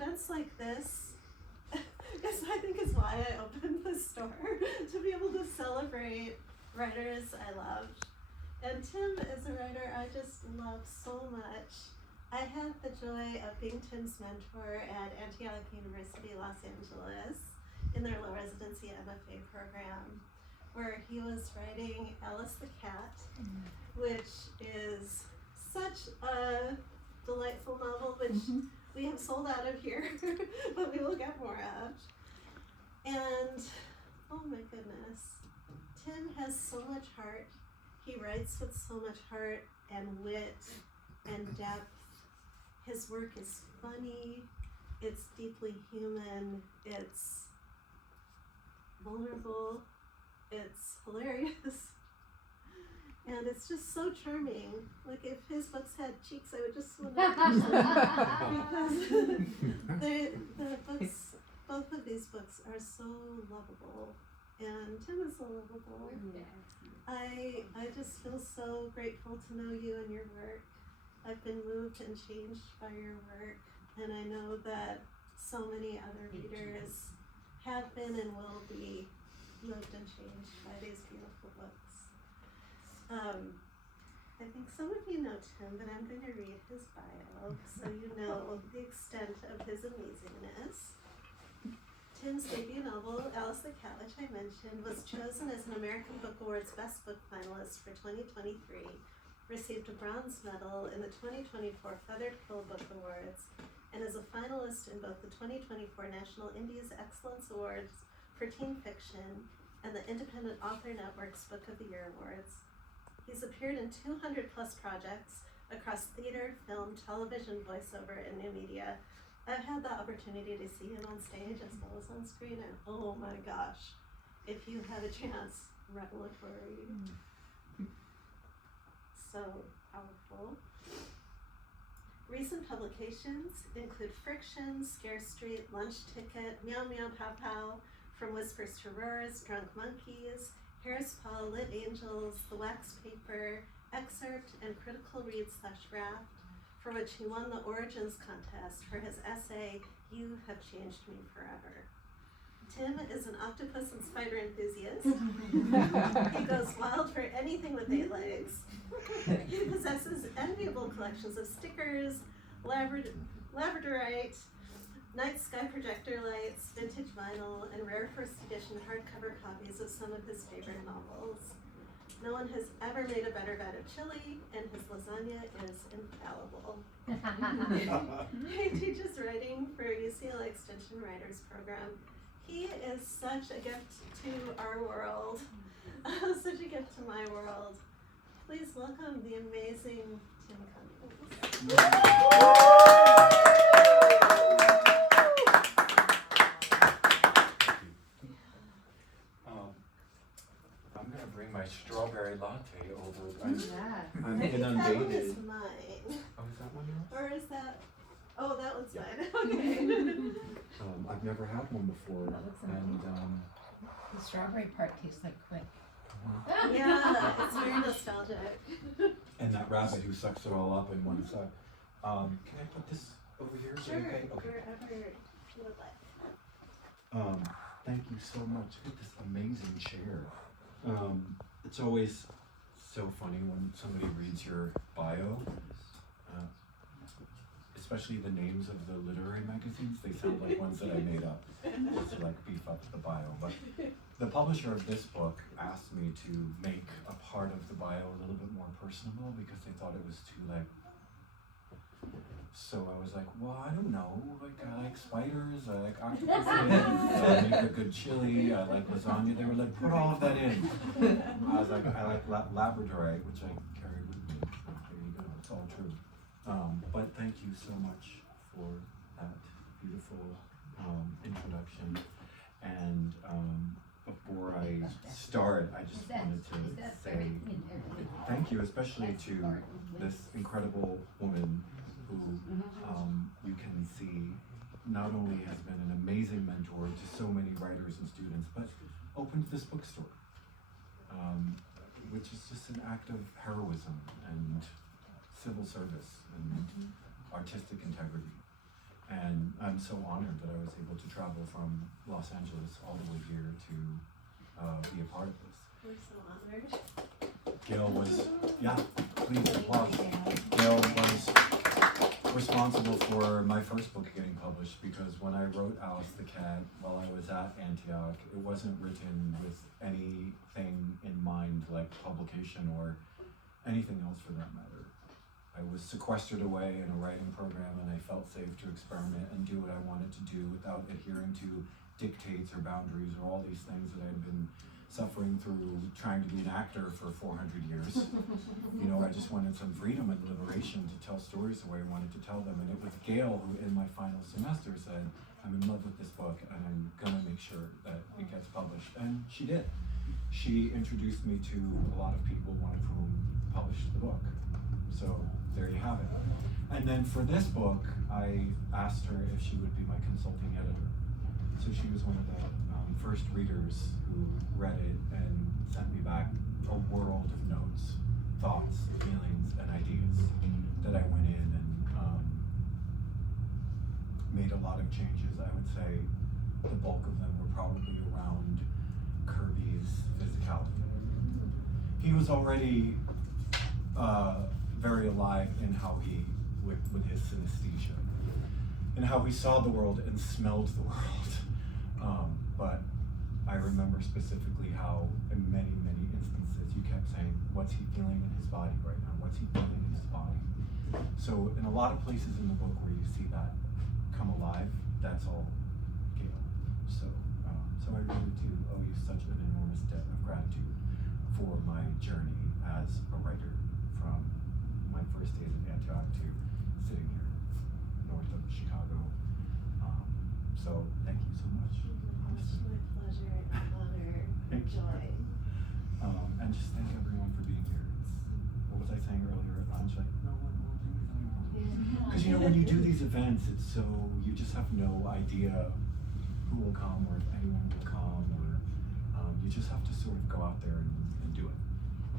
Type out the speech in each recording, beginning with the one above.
events like this, I think is why I opened the store, to be able to celebrate writers I love. And Tim is a writer I just love so much. I had the joy of being Tim's mentor at Antioch University, Los Angeles, in their low residency MFA program, where he was writing Alice the Cat, which is such a delightful novel, which we have sold out of here, but we will get more of. And oh my goodness, Tim has so much heart. He writes with so much heart and wit and depth. His work is funny, it's deeply human, it's vulnerable, it's hilarious, and it's just so charming. Like, if his books had cheeks, I would just want to touch them, because the books, both of these books are so lovable, and Tim is so lovable. I just feel so grateful to know you and your work. I've been moved and changed by your work, and I know that so many other readers have been and will be moved and changed by these beautiful books. I think some of you know Tim, but I'm going to read his bio so you know the extent of his amazingness. Tim's debut novel, Alice the Cat, which I mentioned, was chosen as an American Book Awards Best Book finalist for 2023, received a bronze medal in the 2024 Feathered Quill Book Awards, and is a finalist in both the 2024 National Indies Excellence Awards for Teen Fiction and the Independent Author Network's Book of the Year Awards. He's appeared in 200 plus projects across theater, film, television, voiceover, and new media. I've had the opportunity to see him on stage as well as on screen, and oh my gosh, if you have a chance, revelatory. So powerful. Recent publications include Friction, Scare Street, Lunch Ticket, Meow Meow Pow Pow, From Whispers to Roars, Drunk Monkeys, Harris Paw, Lit Angels, The Wax Paper, Excerpt, and Critical Read/Raft, for which he won the Origins contest for his essay, You Have Changed Me Forever. Tim is an octopus and spider enthusiast. He goes wild for anything with 8 legs. He possesses enviable collections of stickers, labradorite, night sky projector lights, vintage vinyl, and rare first edition hardcover copies of some of his favorite novels. No one has ever made a better vat of chili, and his lasagna is infallible. He teaches writing for UCLA Extension Writers Program. He is such a gift to our world, such a gift to my world. Please welcome the amazing Tim Cummings. I'm going to bring my strawberry latte over. I'm I think inundated. that one is mine. Oh, is that one yours? Or is that? Oh, that one's mine. Okay. I've never had one before, and the strawberry part tastes like quick. Yeah, it's very nostalgic. And that rabbit who sucks it all up in one side. Can I put this over here? Is that Sure, okay? Okay. wherever you would like. Thank you so much. Look at this amazing chair. It's always so funny when somebody reads your bio, especially the names of the literary magazines. They sound like ones that I made up just to like beef up the bio. But the publisher of this book asked me to make a part of the bio a little bit more personable because they thought it was too like. So I was like, well, I don't know. Like, I like spiders, I like octopuses, I make a good chili, I like lasagna. They were like, put all of that in. I was like, I like labradorite, which I carry with me. There you go, it's all true. But thank you so much for that beautiful introduction. And before I start, I just wanted to say thank you, especially to this incredible woman who you can see not only has been an amazing mentor to so many writers and students, but opened this bookstore, which is just an act of heroism and civil service and artistic integrity. And I'm so honored that I was able to travel from Los Angeles all the way here to be a part of this. We're so honored. Gayle was, yeah, please applause. Gayle was responsible for my first book getting published, because when I wrote Alice the Cat while I was at Antioch, it wasn't written with anything in mind like publication or anything else for that matter. I was sequestered away in a writing program, and I felt safe to experiment and do what I wanted to do without adhering to dictates or boundaries or all these things that I had been suffering through trying to be an actor for 400 years. You know, I just wanted some freedom and liberation to tell stories the way I wanted to tell them. And it was Gayle who, in my final semester, said, I'm in love with this book and I'm gonna make sure that it gets published. And she did. She introduced me to a lot of people, one of whom published the book. So there you have it. And then for this book, I asked her if she would be my consulting editor. So she was one of the first readers who read it and sent me back a world of notes, thoughts, feelings, and ideas that I went in and made a lot of changes. I would say the bulk of them were probably around Kirby's physicality. He was already very alive in how he, with his synesthesia, and how he saw the world and smelled the world. But I remember specifically how in many, many instances you kept saying, what's he feeling in his body right now? What's he feeling in his body? So in a lot of places in the book where you see that come alive, that's all Gayle. So I really do owe you such an enormous debt of gratitude for my journey as a writer, from my first days at Antioch to sitting here north of Chicago. So thank you so much. It's my pleasure and honor and joy. And just thank everyone for being here. What was I saying earlier at lunch? Like, no one will do anything. Because you know, when you do these events, it's so, you just have no idea who will come or if anyone will come, or you just have to sort of go out there and do it.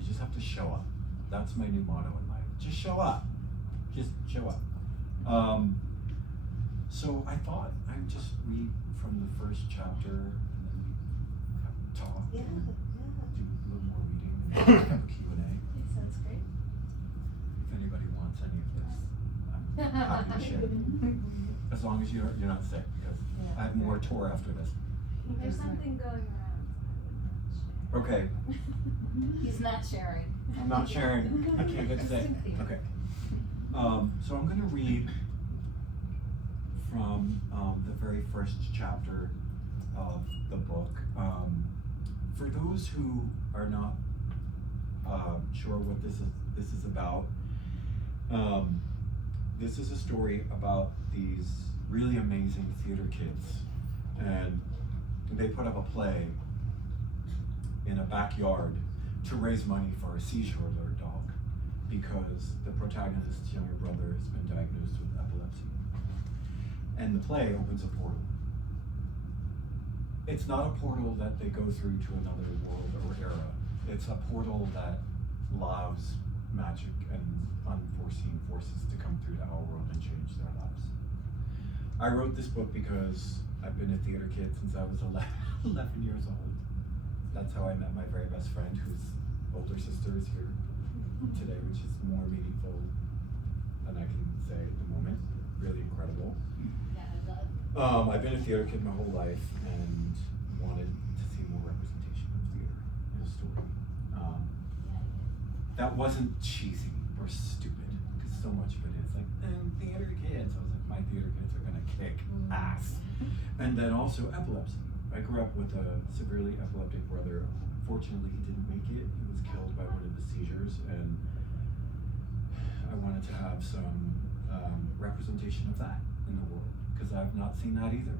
You just have to show up. That's my new motto in life. Just show up. Just show up. So I thought I'd just read from the first chapter and then we have a talk. Yeah, and yeah. do a little more reading and have a Q&A. Sounds great. If anybody wants any of this, I'm happy to share. As long as you're not sick, because I have more tour after this. There's something going around. Okay, He's not sharing. I'm not sharing. I can't get sick. Okay. So I'm going to read from the very first chapter of the book. For those who are not sure what this is about, this is a story about these really amazing theater kids, and they put up a play in a backyard to raise money for a seizure alert dog, because the protagonist's younger brother has been diagnosed with epilepsy. And the play opens a portal. It's not a portal that they go through to another world or era. It's a portal that allows magic and unforeseen forces to come through to our world and change their lives. I wrote this book because I've been a theater kid since I was 11 years old. That's how I met my very best friend, whose older sister is here today, which is more meaningful than I can say at the moment. Really incredible. I've been a theater kid my whole life and wanted to see more representation of theater in a story. That wasn't cheesy or stupid, because so much of it is like, theater kids. I was like, my theater kids are gonna kick ass. And then also epilepsy. I grew up with a severely epileptic brother. Unfortunately, he didn't make it. He was killed by one of his seizures, and I wanted to have some representation of that in the world, because I've not seen that either.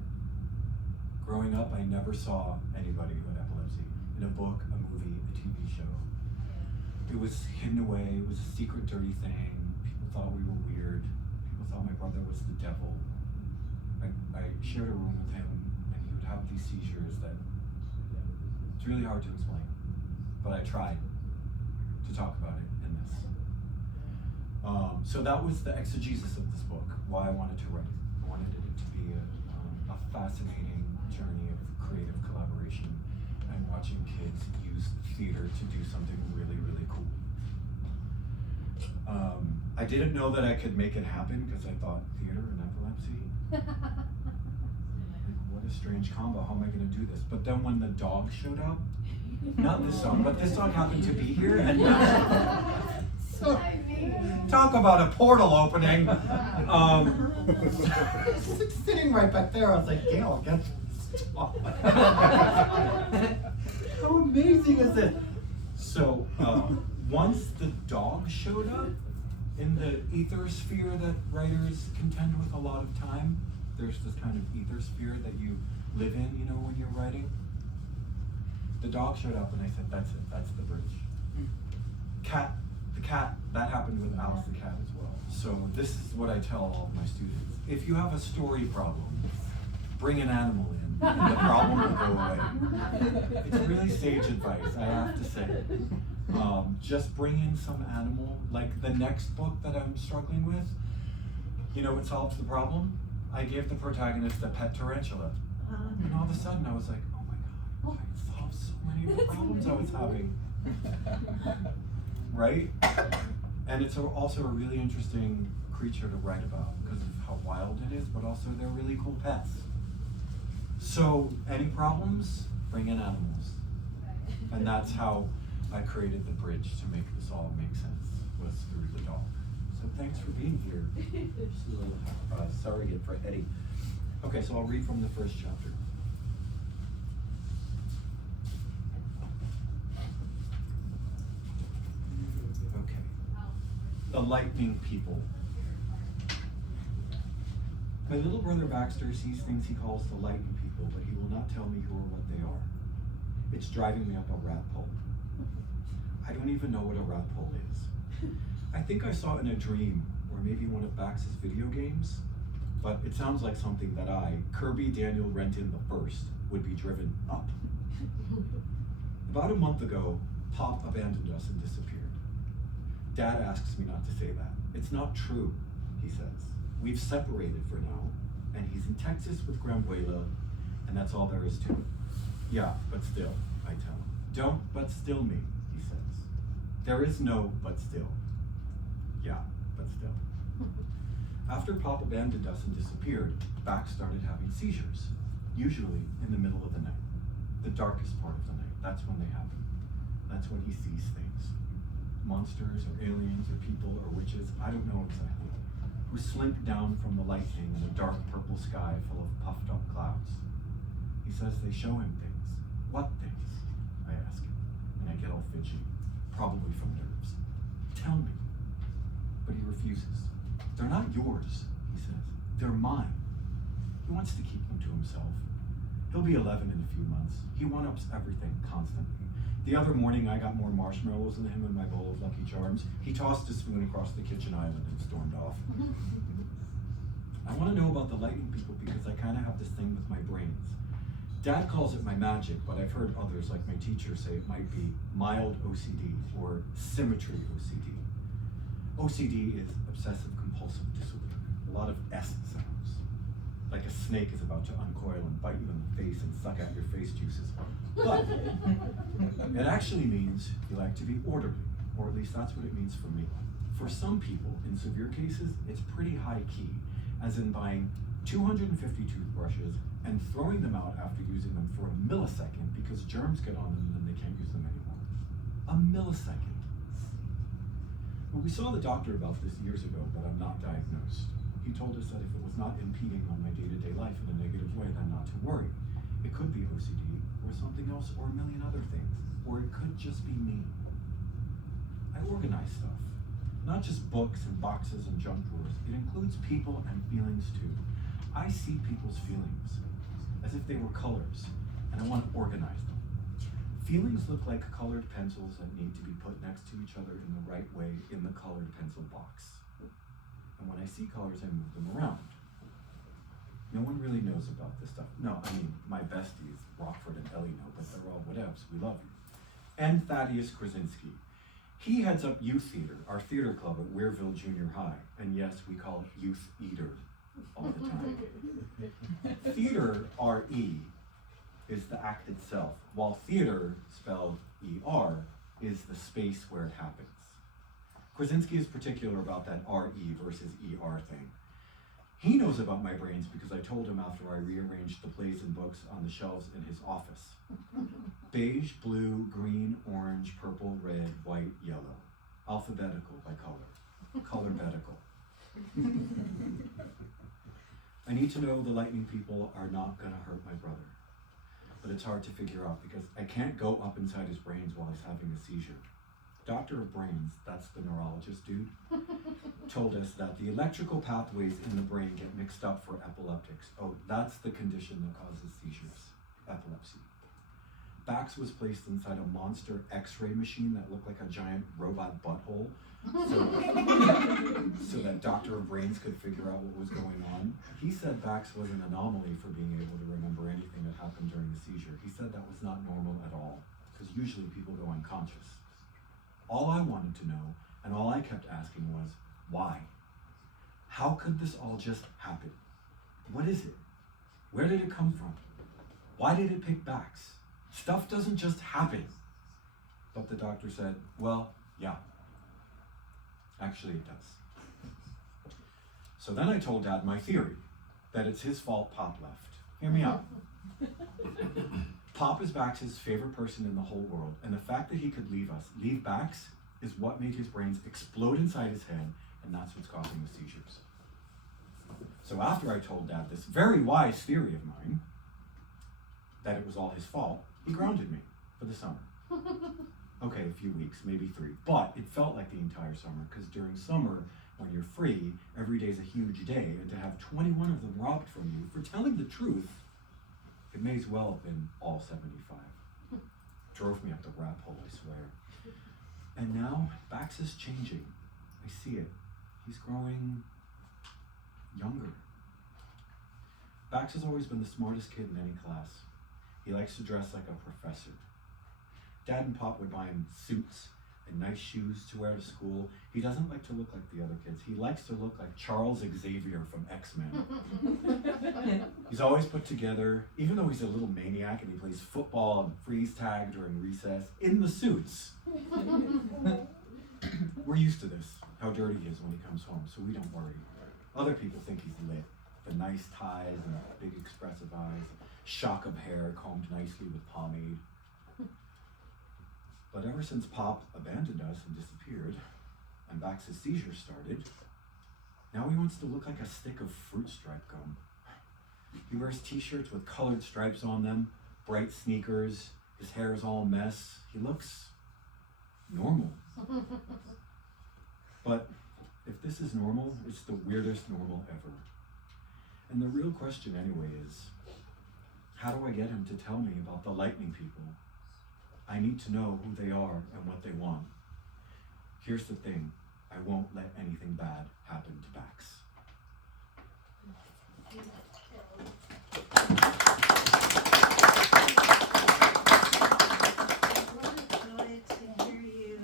Growing up, I never saw anybody who had epilepsy in a book, a movie, a TV show. It was hidden away. It was a secret, dirty thing. People thought we were weird. People thought my brother was the devil. I shared a room with him, and he would have these seizures that it's really hard to explain, but I tried to talk about it in this. So that was the exegesis of this book, why I wanted to write it. I wanted it fascinating journey of creative collaboration and watching kids use theater to do something really, really cool. I didn't know that I could make it happen because I thought theater and epilepsy. What a strange combo. How am I going to do this? But then when the dog showed up, not this dog, but this dog happened to be here, and so, talk about a portal opening. Sitting right back there, I was like, Gayle, get this dog. How amazing is it? So once the dog showed up in the ether sphere that writers contend with a lot of time, there's this kind of ether sphere that you live in, you know, when you're writing. The dog showed up and I said, that's it, that's the bridge. The cat, that happened with Alice the cat as well. So this is what I tell all of my students. If you have a story problem, bring an animal in and the problem will go away. It's really sage advice, I have to say. Just bring in some animal, like the next book that I'm struggling with, you know what solves the problem? I gave the protagonist a pet tarantula. And all of a sudden I was like, oh my God, I solved so many of the problems I was having. Right? And it's also a really interesting creature to write about because of how wild it is, but also they're really cool pets. So, any problems? Bring in animals. And that's how I created the bridge to make this all make sense, was through the dog. So thanks for being here. Surrogate for Eddie. Okay, so I'll read from the first chapter. Okay. The lightning people. My little brother Baxter sees things he calls the lightning people, but he will not tell me who or what they are. It's driving me up a rat hole. I don't even know what a rat hole is. I think I saw it in a dream, or maybe one of Bax's video games, but it sounds like something that I, Kirby Daniel Renton the First, would be driven up. About a month ago, Pop abandoned us and disappeared. Dad asks me not to say that. It's not true, he says. We've separated for now, and he's in Texas with Grambuela, and that's all there is to it. Yeah, but still, I tell him. Don't but still me, he says. There is no but still. Yeah, but still. After Pop abandoned us and disappeared, Bax started having seizures, usually in the middle of the night, the darkest part of the night. That's when they happen. That's when he sees things. Monsters or aliens or people or witches, I don't know exactly, who slink down from the lightning in a dark purple sky full of puffed up clouds. He says they show him things. What things? I ask him, and I get all fidgety, probably from nerves. Tell me. But he refuses. They're not yours, he says. They're mine. He wants to keep them to himself. He'll be 11 in a few months. He one-ups everything constantly. The other morning, I got more marshmallows than him in my bowl of Lucky Charms. He tossed a spoon across the kitchen island and stormed off. I want to know about the lightning people because I kind of have this thing with my brains. Dad calls it my magic, but I've heard others, like my teacher, say it might be mild OCD or symmetry OCD. OCD is obsessive compulsive disorder. A lot of S sounds. Like a snake is about to uncoil and bite you in the face and suck out your face juices. But it actually means you like to be orderly, or at least that's what it means for me. For some people, in severe cases, it's pretty high key, as in buying 250 toothbrushes and throwing them out after using them for a millisecond because germs get on them and then they can't use them anymore. A millisecond. Well, we saw the doctor about this years ago, but I'm not diagnosed. He told us that if it was not impeding on my day-to-day life in a negative way, then not to worry. It could be OCD, or something else, or a million other things. Or it could just be me. I organize stuff. Not just books and boxes and junk drawers. It includes people and feelings too. I see people's feelings as if they were colors, and I want to organize them. Feelings look like colored pencils that need to be put next to each other in the right way in the colored pencil box. And when I see colors, I move them around. No one really knows about this stuff. No, I mean, my besties, Rockford and Ellie, know, but they're all whatevs. We love you. And Thaddeus Krasinski. He heads up Youth Theater, our theater club at Weirville Junior High. And yes, we call it Youth Eater all the time. Theater theater, R-E, is the act itself, while theater, spelled E-R, is the space where it happens. Krasinski is particular about that R-E versus E-R thing. He knows about my brains because I told him after I rearranged the plays and books on the shelves in his office. Beige, blue, green, orange, purple, red, white, yellow. Alphabetical by color. Colorbetical. I need to know the lightning people are not gonna hurt my brother. But it's hard to figure out because I can't go up inside his brains while he's having a seizure. Doctor of Brains, that's the neurologist dude, told us that the electrical pathways in the brain get mixed up for epileptics. Oh, that's the condition that causes seizures, epilepsy. Bax was placed inside a monster X-ray machine that looked like a giant robot butthole, so that Doctor of Brains could figure out what was going on. He said Bax was an anomaly for being able to remember anything that happened during the seizure. He said that was not normal at all, because usually people go unconscious. All I wanted to know, and all I kept asking was, why? How could this all just happen? What is it? Where did it come from? Why did it pick Bax? Stuff doesn't just happen. But the doctor said, well, yeah. Actually, it does. So then I told Dad my theory, that it's his fault Pop left. Hear me out. Pop is Bax's favorite person in the whole world, and the fact that he could leave Bax, is what made his brains explode inside his head, and that's what's causing the seizures. So after I told Dad this very wise theory of mine, that it was all his fault, he grounded me for the summer. Okay, a few weeks, maybe 3, but it felt like the entire summer, because during summer, when you're free, every day's a huge day, and to have 21 of them robbed from you for telling the truth, it may as well have been all 75. Drove me up the rat hole, I swear. And now, Bax is changing. I see it. He's growing younger. Bax has always been the smartest kid in any class. He likes to dress like a professor. Dad and Pop would buy him suits and nice shoes to wear to school. He doesn't like to look like the other kids. He likes to look like Charles Xavier from X-Men. He's always put together, even though he's a little maniac and he plays football and freeze tag during recess, in the suits. We're used to this, how dirty he is when he comes home, so we don't worry. Other people think he's lit. The nice ties and big expressive eyes, shock of hair combed nicely with pomade. But ever since Pop abandoned us and disappeared, and Bax's seizures started, now he wants to look like a stick of fruit stripe gum. He wears t-shirts with colored stripes on them, bright sneakers, his hair is all a mess. He looks normal. But if this is normal, it's the weirdest normal ever. And the real question anyway is, how do I get him to tell me about the lightning people? I need to know who they are and what they want. Here's the thing, I won't let anything bad happen to Bax. What a joy to hear you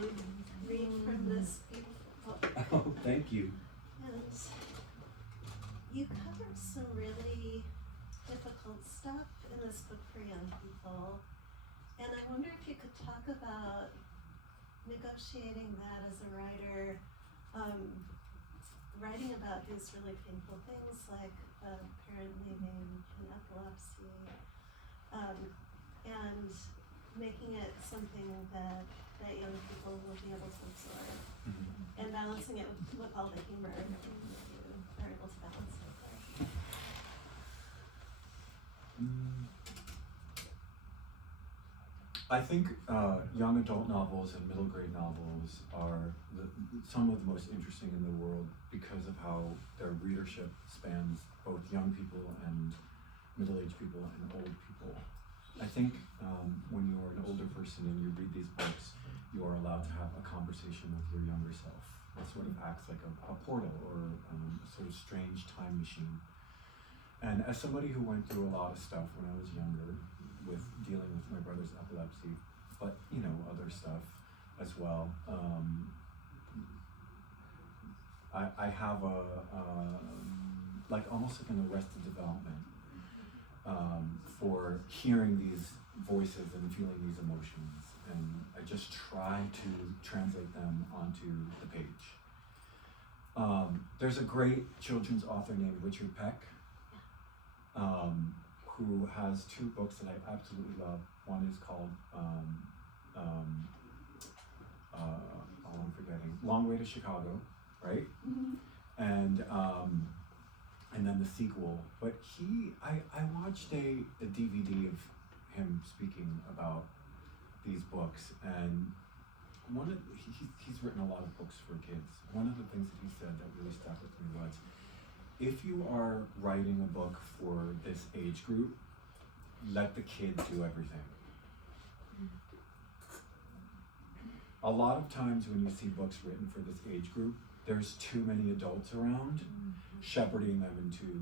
read from this beautiful book. Oh, thank you. And you covered some really difficult stuff in this book for young people. And I wonder if you could talk about negotiating that as a writer, writing about these really painful things like a parent leaving and epilepsy, and making it something that young people will be able to absorb, and balancing it with all the humor that you are able to balance it with. I think young adult novels and middle grade novels are some of the most interesting in the world because of how their readership spans both young people and middle-aged people and old people. I think when you're an older person and you read these books, you are allowed to have a conversation with your younger self. It sort of acts like a portal or a sort of strange time machine. And as somebody who went through a lot of stuff when I was younger, with dealing with my brother's epilepsy, but other stuff as well. I have like almost like an arrested development, for hearing these voices and feeling these emotions, and I just try to translate them onto the page. There's a great children's author named Richard Peck, who has 2 books that I absolutely love. One is called I'm forgetting, Long Way to Chicago, right? And then the sequel. But I watched a DVD of him speaking about these books, and he's written a lot of books for kids. One of the things that he said that really stuck with me was, if you are writing a book for this age group, let the kid do everything. A lot of times when you see books written for this age group, there's too many adults around shepherding them into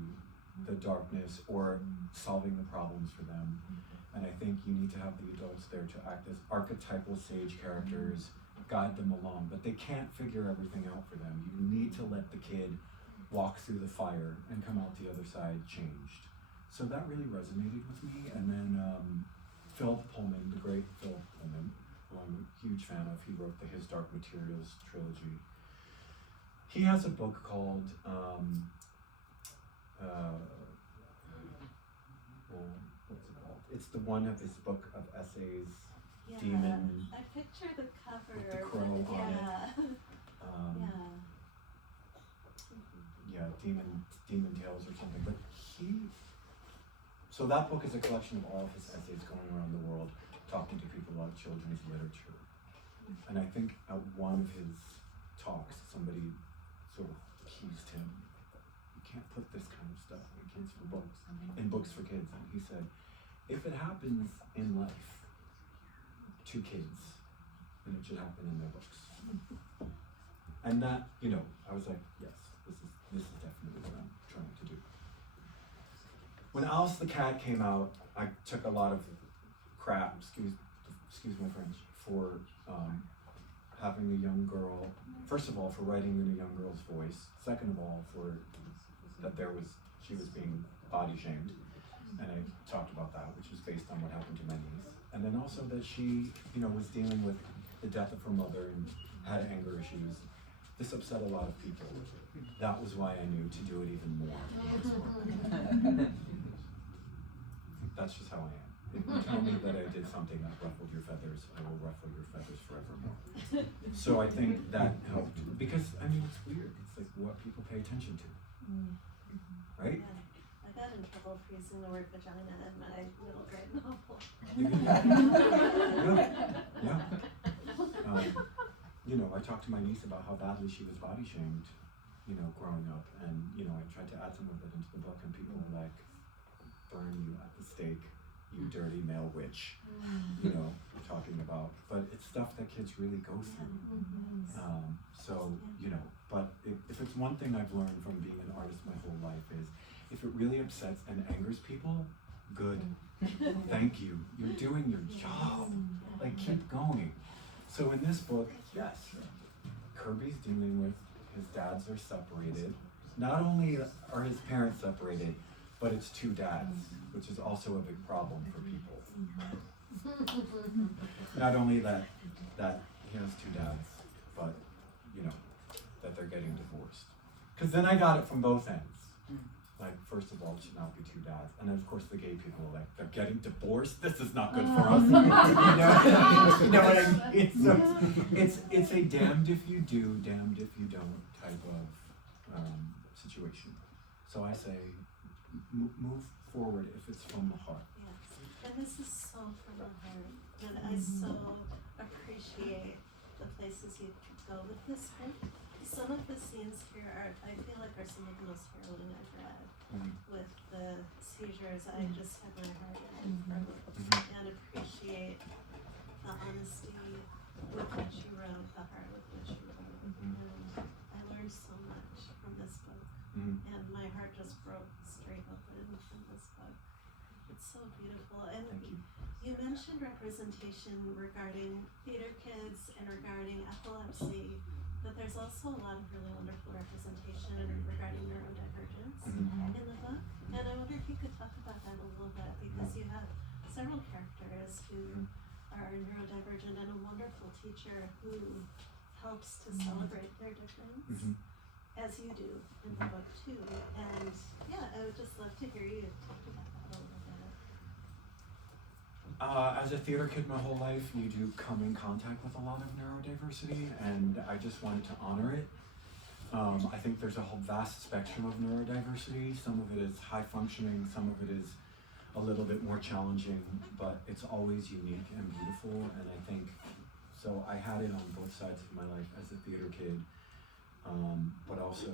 the darkness or solving the problems for them. And I think you need to have the adults there to act as archetypal sage characters, guide them along, but they can't figure everything out for them. You need to let the kid walk through the fire and come out the other side changed. So that really resonated with me. And then Phil Pullman, the great Phil Pullman, who I'm a huge fan of, he wrote the His Dark Materials trilogy. He has a book called what's it called? It's the one of his book of essays, Yeah, Demon. I picture the cover. With the crow on it. Demon Tales or something. But so that book is a collection of all of his essays going around the world, talking to people about children's literature. And I think at one of his talks, somebody sort of accused him, you can't put this kind of stuff in books for kids. And he said, if it happens in life to kids, then it should happen in their books. And that, I was like, yes, this is definitely what I'm trying to do. When Alice the Cat came out, I took a lot of crap, excuse my French, for having a young girl, first of all, for writing in a young girl's voice, second of all, for that she was being body shamed, and I talked about that, which was based on what happened to my niece, and then also that she, was dealing with the death of her mother and had anger issues. This upset a lot of people. That was why I knew to do it even more. That's just how I am. If you tell me that I did something that ruffled your feathers, I will ruffle your feathers forevermore. So I think that helped, because it's weird. It's like what people pay attention to, right? Yeah. I got in trouble for using the word vagina in my middle grade novel. Yeah. I talked to my niece about how badly she was body shamed, growing up, and I tried to add some of it into the book, and people were like, "Burn you at the stake, you dirty male witch," talking about, but it's stuff that kids really go through. But if it's one thing I've learned from being an artist my whole life is, if it really upsets and angers people, good. Thank you. You're doing your job. Like, keep going. So in this book, yes, Kirby's dealing with his dads are separated. Not only are his parents separated, but it's 2 dads, which is also a big problem for people. Not only that he has 2 dads, but that they're getting divorced. Because then I got it from both ends. Like, first of all, it should not be 2 dads, and then of course the gay people are like, they're getting divorced. This is not good for us. You know what I mean? So it's a damned if you do, damned if you don't type of situation. So I say, move forward if it's from the heart. Yeah, and this is so from the heart, and I so appreciate the places you could go with this book. Some of the scenes here I feel like are some of the most harrowing I've read. With the seizures, I just had my heart and appreciate the honesty with which you wrote, the heart with which you wrote. And I learned so much from this book, and my heart just broke straight open from this book. It's so beautiful. And you mentioned representation regarding theater kids and regarding epilepsy, but there's also a lot of really wonderful representation regarding neurodivergence in the book. And I wonder if you could talk about that a little bit. several characters who are neurodivergent and a wonderful teacher who helps to celebrate their difference, Mhm. as you do in the book too. And yeah, I would just love to hear you talk about that a little bit. As a theater kid my whole life, you do come in contact with a lot of neurodiversity, and I just wanted to honor it. I think there's a whole vast spectrum of neurodiversity. Some of it is high functioning, some of it is a little bit more challenging, but it's always unique and beautiful, and I think, so I had it on both sides of my life as a theater kid, but also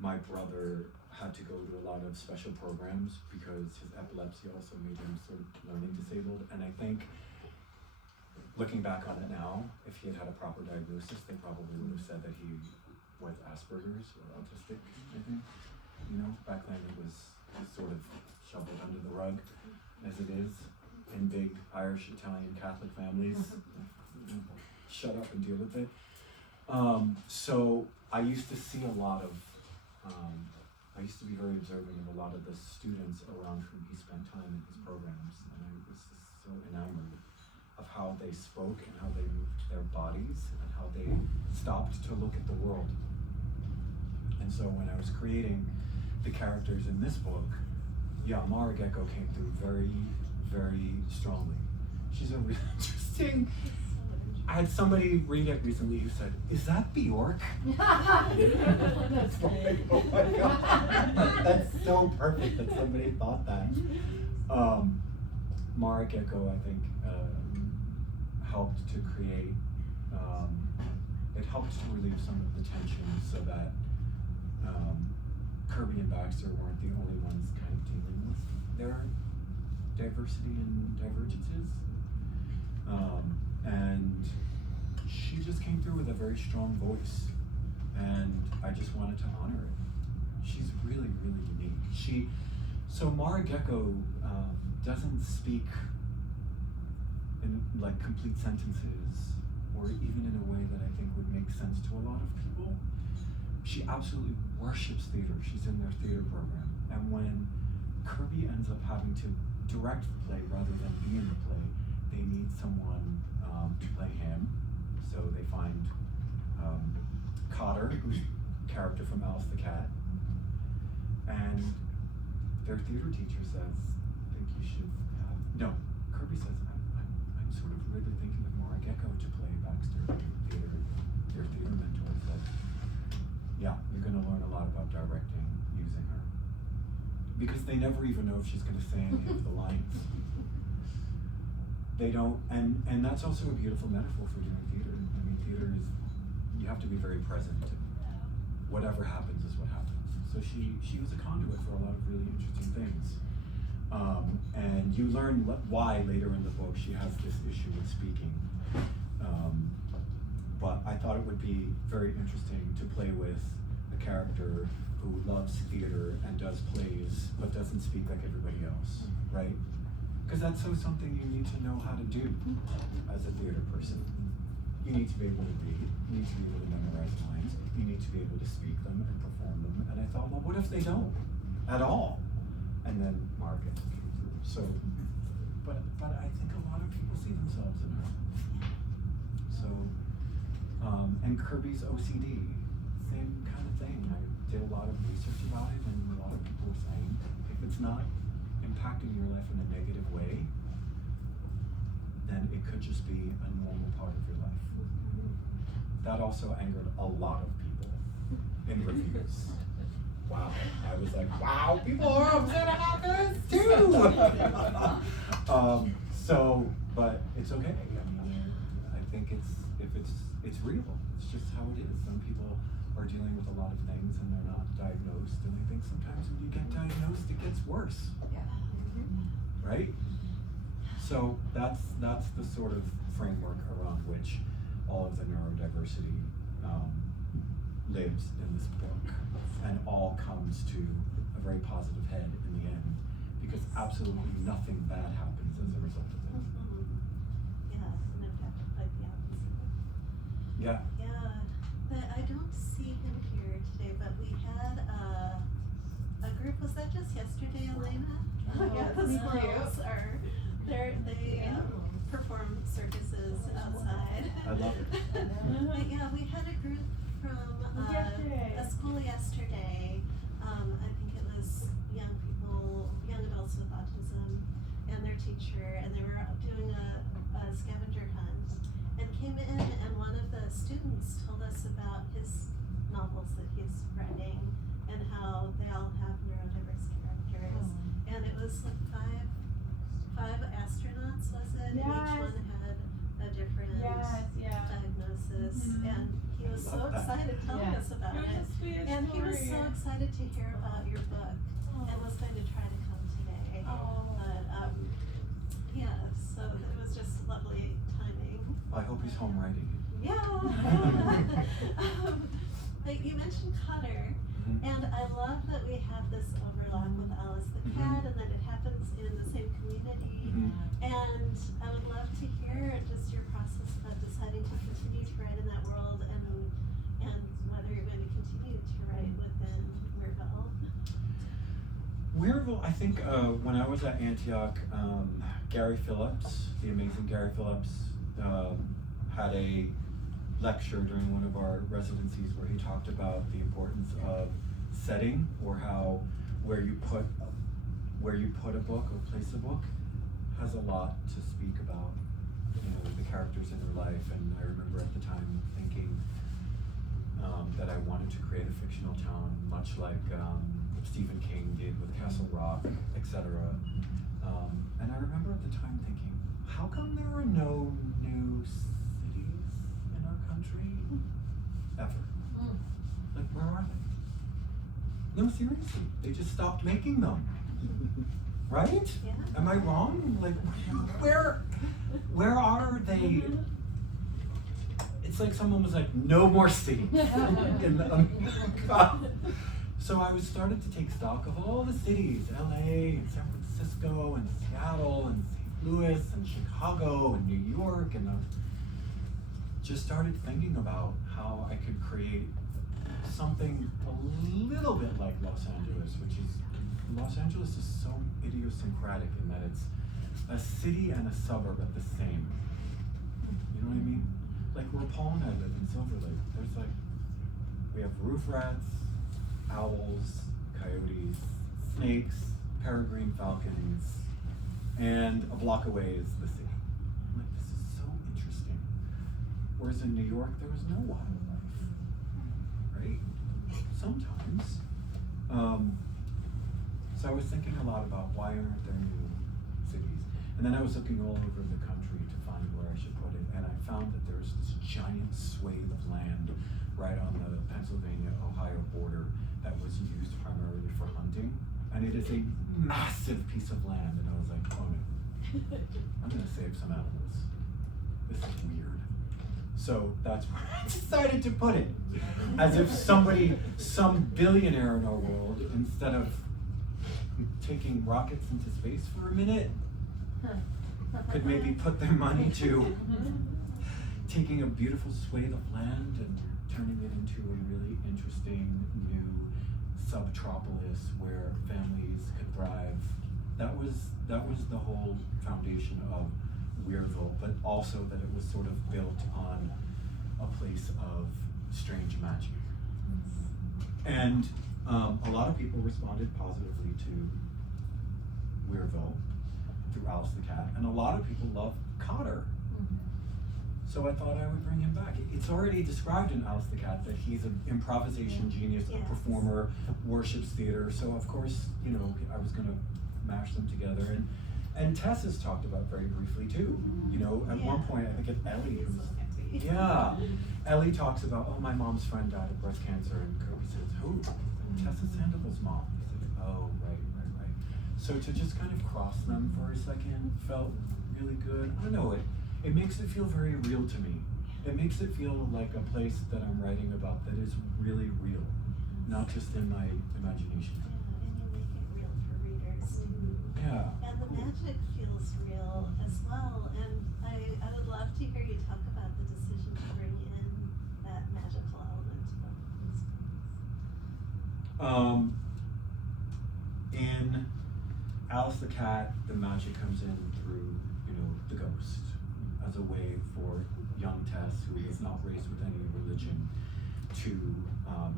my brother had to go to a lot of special programs because his epilepsy also made him sort of learning disabled, and I think, looking back on it now, if he had had a proper diagnosis, they probably would have said that he was Asperger's or autistic, I think. You know, back then it was sort of shoveled under the rug, as it is in big Irish, Italian, Catholic families. Shut up and deal with it. So I used to see a lot of, I used to be very observant of a lot of the students around whom he spent time in his programs, and I was just so enamored of how they spoke and how they moved their bodies and how they stopped to look at the world. And so when I was creating the characters in this book, yeah, Mara Gecko came through very, very strongly. She's a really interesting. I had somebody read it recently who said, "Is that Bjork?" That's like, oh my God. That's so perfect that somebody thought that. Mara Gecko, I think, helped to create, it helped to relieve some of the tension so that Kirby and Baxter weren't the only ones kind of dealing with their diversity and divergences. And she just came through with a very strong voice, and I just wanted to honor it. She's really, really unique. So Mara Gecko doesn't speak in like complete sentences, or even in a way that I think would make sense to a lot of people. She absolutely worships theater. She's in their theater program. And when Kirby ends up having to direct the play rather than be in the play, they need someone to play him. So they find Cotter, who's a character from Alice the Cat. And their theater teacher says, I think you should have, no, Kirby says, I'm sort of really thinking of Mara Gecko to play Baxter. Their theater mentor said, yeah, you're gonna learn a lot about directing using her. Because they never even know if she's gonna say any of the lines. They don't, and that's also a beautiful metaphor for doing theater. I mean, theater is, you have to be very present. Whatever happens is what happens. So she was a conduit for a lot of really interesting things. And you learn why later in the book she has this issue with speaking. But I thought it would be very interesting to play with a character who loves theater and does plays, but doesn't speak like everybody else, right? Because that's so something you need to know how to do as a theater person. You need to be able to read, you need to be able to memorize lines, you need to be able to speak them and perform them. And I thought, well, what if they don't at all? And then Margaret came through. So, but I think a lot of people see themselves in her. So, and Kirby's OCD, same kind of thing. I did a lot of research about it, and a lot of people were saying, if it's not impacting your life in a negative way, then it could just be a normal part of your life. That also angered a lot of people in reviews. Wow, I was like, wow, people are upset about this too! But it's okay. I mean, I think it's real. It's just how it is. Some people are dealing with a lot of things and they're not diagnosed, and I think sometimes when you get diagnosed, it gets worse. Yeah. Right? So that's the sort of framework around which all of the neurodiversity lives in this book, and all comes to a very positive head in the end, because absolutely nothing bad happens as a result of it. Yeah, and in fact, like the opposite. Yeah. Yeah, but I don't see him here today, but we had a group, was that just yesterday, Elena? Oh, yeah, the thank you. squirrels are They perform circuses outside. I love it. But yeah, we had a group from a school yesterday. I think it was young adults with autism, and their teacher, and they were out doing a scavenger hunt, and came in, and one of the students told us about his novels that he's writing, and how they all have neurodiverse characters, and it was like five astronauts, was it? And each one had a different diagnosis, and he was so excited telling us about it. And he was so excited to hear about your book, and was going to try to come today. But yeah, so it was just lovely timing. I hope he's home writing it. Yeah. But you mentioned Cutter, and I love that we have this overlap with Alice the Cat, and that it happens in the same community. And I would love to hear just your process of deciding to continue to write in that world, and whether you're going to continue to write within Weirville. Weirville, I think when I was at Antioch, Gary Phillips, the amazing Gary Phillips, had a lecture during one of our residencies where he talked about the importance of setting, or how where you put a book or place a book has a lot to speak about, the characters in their life. And I remember at the time thinking that I wanted to create a fictional town, much like Stephen King did with Castle Rock, etc. And I remember at the time thinking, how come there are no new cities in our country ever? Like, where are they? No, seriously, they just stopped making them. Right? Yeah. Am I wrong? Like, where are they? It's like someone was like, no more cities. So I started to take stock of all the cities, LA and San Francisco and Seattle and St. Louis and Chicago and New York, and I just started thinking about how I could create something a little bit like Los Angeles, Los Angeles is so idiosyncratic in that it's a city and a suburb at the same. You know what I mean? Like where Paul and I live in Silver Lake, we have roof rats, owls, coyotes, snakes, peregrine falcons, and a block away is the city. I'm like, this is so interesting. Whereas in New York, there was no wildlife, right? Sometimes. So I was thinking a lot about why aren't there new cities? And then I was looking all over the country to find where I should put it, and I found that there's this giant swathe of land right on the Pennsylvania-Ohio border that was used primarily for hunting, and it is a massive piece of land. And I was like, oh no, I'm gonna save some animals. This is weird. So that's where I decided to put it. As if some billionaire in our world, instead of taking rockets into space for a minute, could maybe put their money to taking a beautiful swathe of land and turning it into a really interesting new subtropolis where families could thrive. That was the whole foundation of Weirville, but also that it was sort of built on a place of strange magic. And a lot of people responded positively to Weirville through Alice the Cat, and a lot of people love Cotter. So I thought I would bring him back. It's already described in Alice the Cat that he's an improvisation genius, a performer, worships theater. So of course, I was going to mash them together. And Tess has talked about very briefly too. At one point, I think it's Ellie Ellie talks about, oh, my mom's friend died of breast cancer, and Kirby says, who? Tessa Sandoval's mom. He's like, oh, right. So to just kind of cross them for a second felt really good. I don't know, it makes it feel very real to me. It makes it feel like a place that I'm writing about that is really real, not just in my imagination. And you make it real for readers too. Yeah. And the magic feels real as well. And I would love to hear you talk about the decision to bring in that magical element to both of these books. In Alice the cat, the magic comes in through, the ghost, as a way for young Tess, who is not raised with any religion, to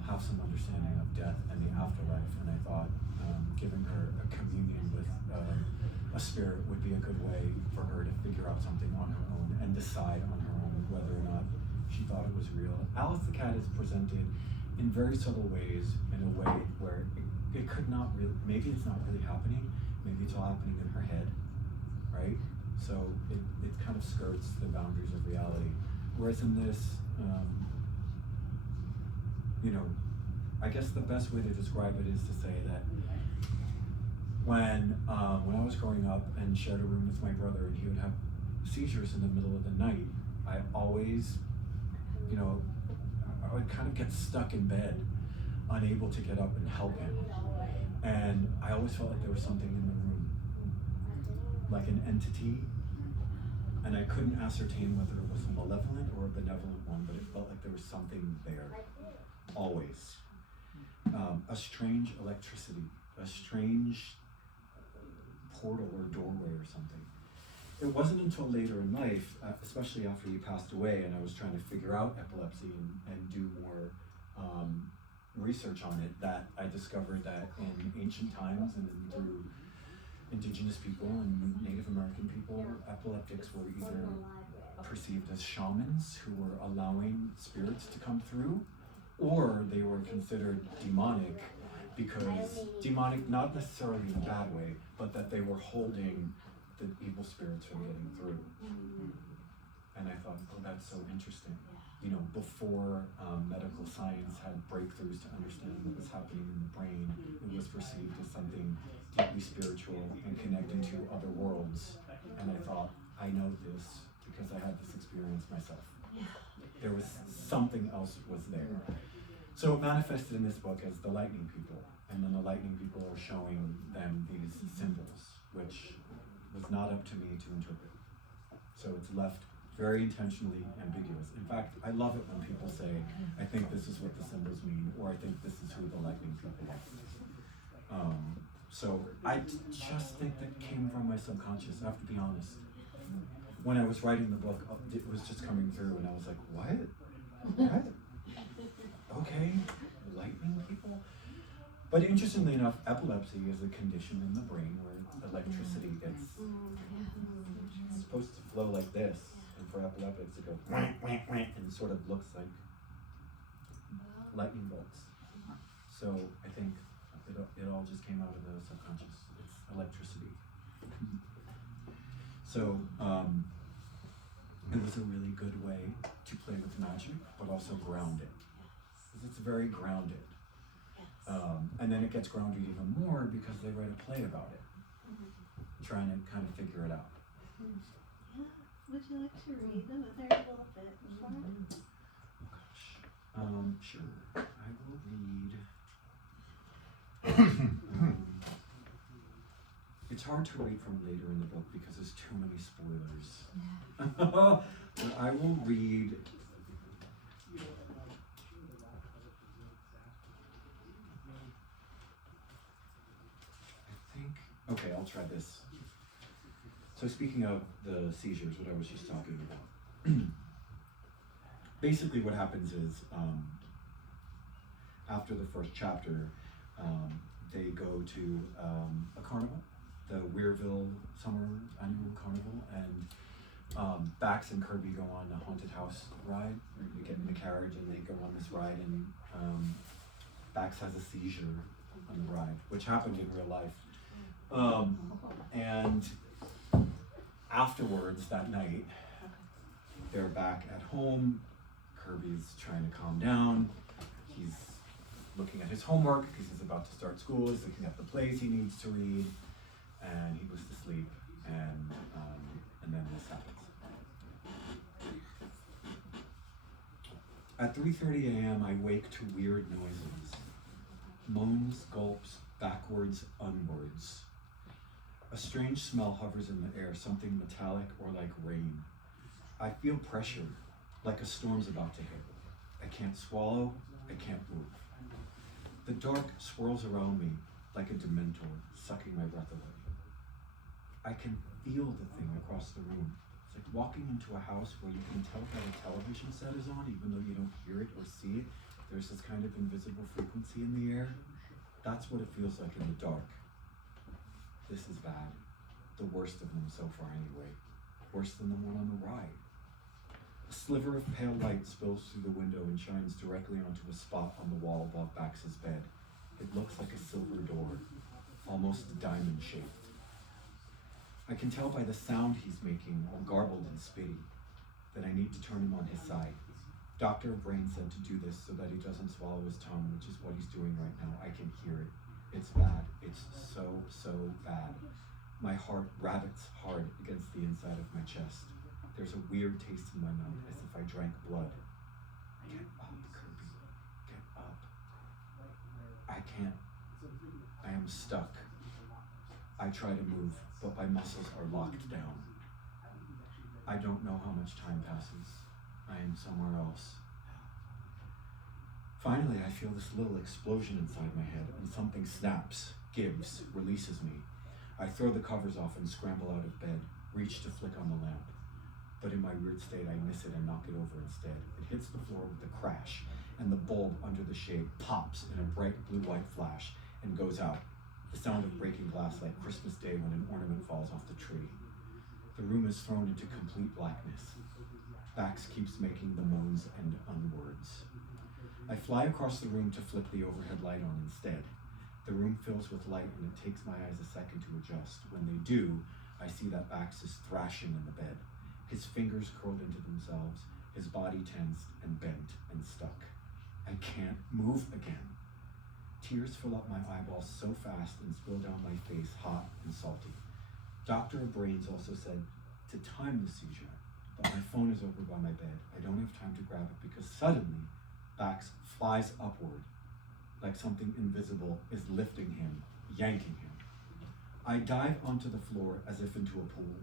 have some understanding of death and the afterlife. And I thought giving her a communion with a spirit would be a good way for her to figure out something on her own and decide on her own whether or not she thought it was real. Alice the cat is presented in very subtle ways, in a way where it could not really, maybe it's not really happening, maybe it's all happening in her head, right? So it kind of skirts the boundaries of reality. Whereas in this, I guess the best way to describe it is to say that when I was growing up and shared a room with my brother and he would have seizures in the middle of the night, I always, I would kind of get stuck in bed, unable to get up and help him. And I always felt like there was something in the room, like an entity, and I couldn't ascertain whether it was a malevolent or a benevolent one, but it felt like there was something there, always. A strange electricity, a strange portal or doorway or something. It wasn't until later in life, especially after he passed away, and I was trying to figure out epilepsy and do more research on it, that I discovered that in ancient times and through indigenous people and Native American people, epileptics were either perceived as shamans who were allowing spirits to come through, or they were considered demonic, because demonic not necessarily in a bad way, but that they were holding the evil spirits from getting through. And I thought, oh, that's so interesting. Before medical science had breakthroughs to understand what was happening in the brain, it was perceived as something deeply spiritual and connecting to other worlds. And I thought, I know this because I had this experience myself. There was something else was there. So it manifested in this book as the lightning people. And then the lightning people are showing them these symbols, which was not up to me to interpret. So it's left very intentionally ambiguous. In fact, I love it when people say, I think this is what the symbols mean, or I think this is who the lightning people are. So I just think that came from my subconscious, I have to be honest. When I was writing the book, it was just coming through and I was like, what? Okay, lightning people? But interestingly enough, epilepsy is a condition in the brain where electricity gets, it's supposed to flow like this, and for epileptics it goes wah, wah, wah, and it sort of looks like lightning bolts. So I think it all just came out of the subconscious. It's electricity. So it was a really good way to play with magic, but also ground it. It's very grounded. And then it gets grounded even more because they write a play about it, trying to kind of figure it out. Yeah. Would you like to read another little bit before? Oh gosh. Sure. I will read. It's hard to read from later in the book because there's too many spoilers. But I will read. Okay, I'll try this. So speaking of the seizures, what I was just talking about. Basically what happens is, after the first chapter, they go to a carnival, the Weirville Summer Annual Carnival, and Bax and Kirby go on a haunted house ride. They get in the carriage and they go on this ride, and Bax has a seizure on the ride, which happened in real life. And afterwards that night, they're back at home. Kirby's trying to calm down. He's looking at his homework because he's about to start school. He's looking at the plays he needs to read, and he goes to sleep. And then this happens. At 3:30 a.m., I wake to weird noises. Moans, gulps, backwards, onwards. A strange smell hovers in the air, something metallic or like rain. I feel pressure, like a storm's about to hit. I can't swallow, I can't move. The dark swirls around me like a dementor, sucking my breath away. I can feel the thing across the room. It's like walking into a house where you can tell that a television set is on, even though you don't hear it or see it. There's this kind of invisible frequency in the air. That's what it feels like in the dark. This is bad. The worst of them so far anyway. Worse than the one on the ride. A sliver of pale light spills through the window and shines directly onto a spot on the wall above Bax's bed. It looks like a silver door, almost diamond-shaped. I can tell by the sound he's making, all garbled and spitty, that I need to turn him on his side. Dr. Brain said to do this so that he doesn't swallow his tongue, which is what he's doing right now. I can hear it. It's bad. It's so, so bad. My heart rabbits hard against the inside of my chest. There's a weird taste in my mouth, as if I drank blood. Get up, Kirby. Get up. I can't. I am stuck. I try to move, but my muscles are locked down. I don't know how much time passes. I am somewhere else. Finally, I feel this little explosion inside my head, and something snaps, gives, releases me. I throw the covers off and scramble out of bed, reach to flick on the lamp. But in my weird state, I miss it and knock it over instead. It hits the floor with a crash, and the bulb under the shade pops in a bright blue-white flash and goes out. The sound of breaking glass like Christmas Day when an ornament falls off the tree. The room is thrown into complete blackness. Bax keeps making the moans and unwords. I fly across the room to flip the overhead light on instead. The room fills with light and it takes my eyes a second to adjust. When they do, I see that Bax is thrashing in the bed. His fingers curled into themselves, his body tensed and bent and stuck. I can't move again. Tears fill up my eyeballs so fast and spill down my face, hot and salty. Dr. Brains also said to time the seizure, but my phone is over by my bed. I don't have time to grab it because suddenly Bax flies upward like something invisible is lifting him, yanking him. I dive onto the floor as if into a pool.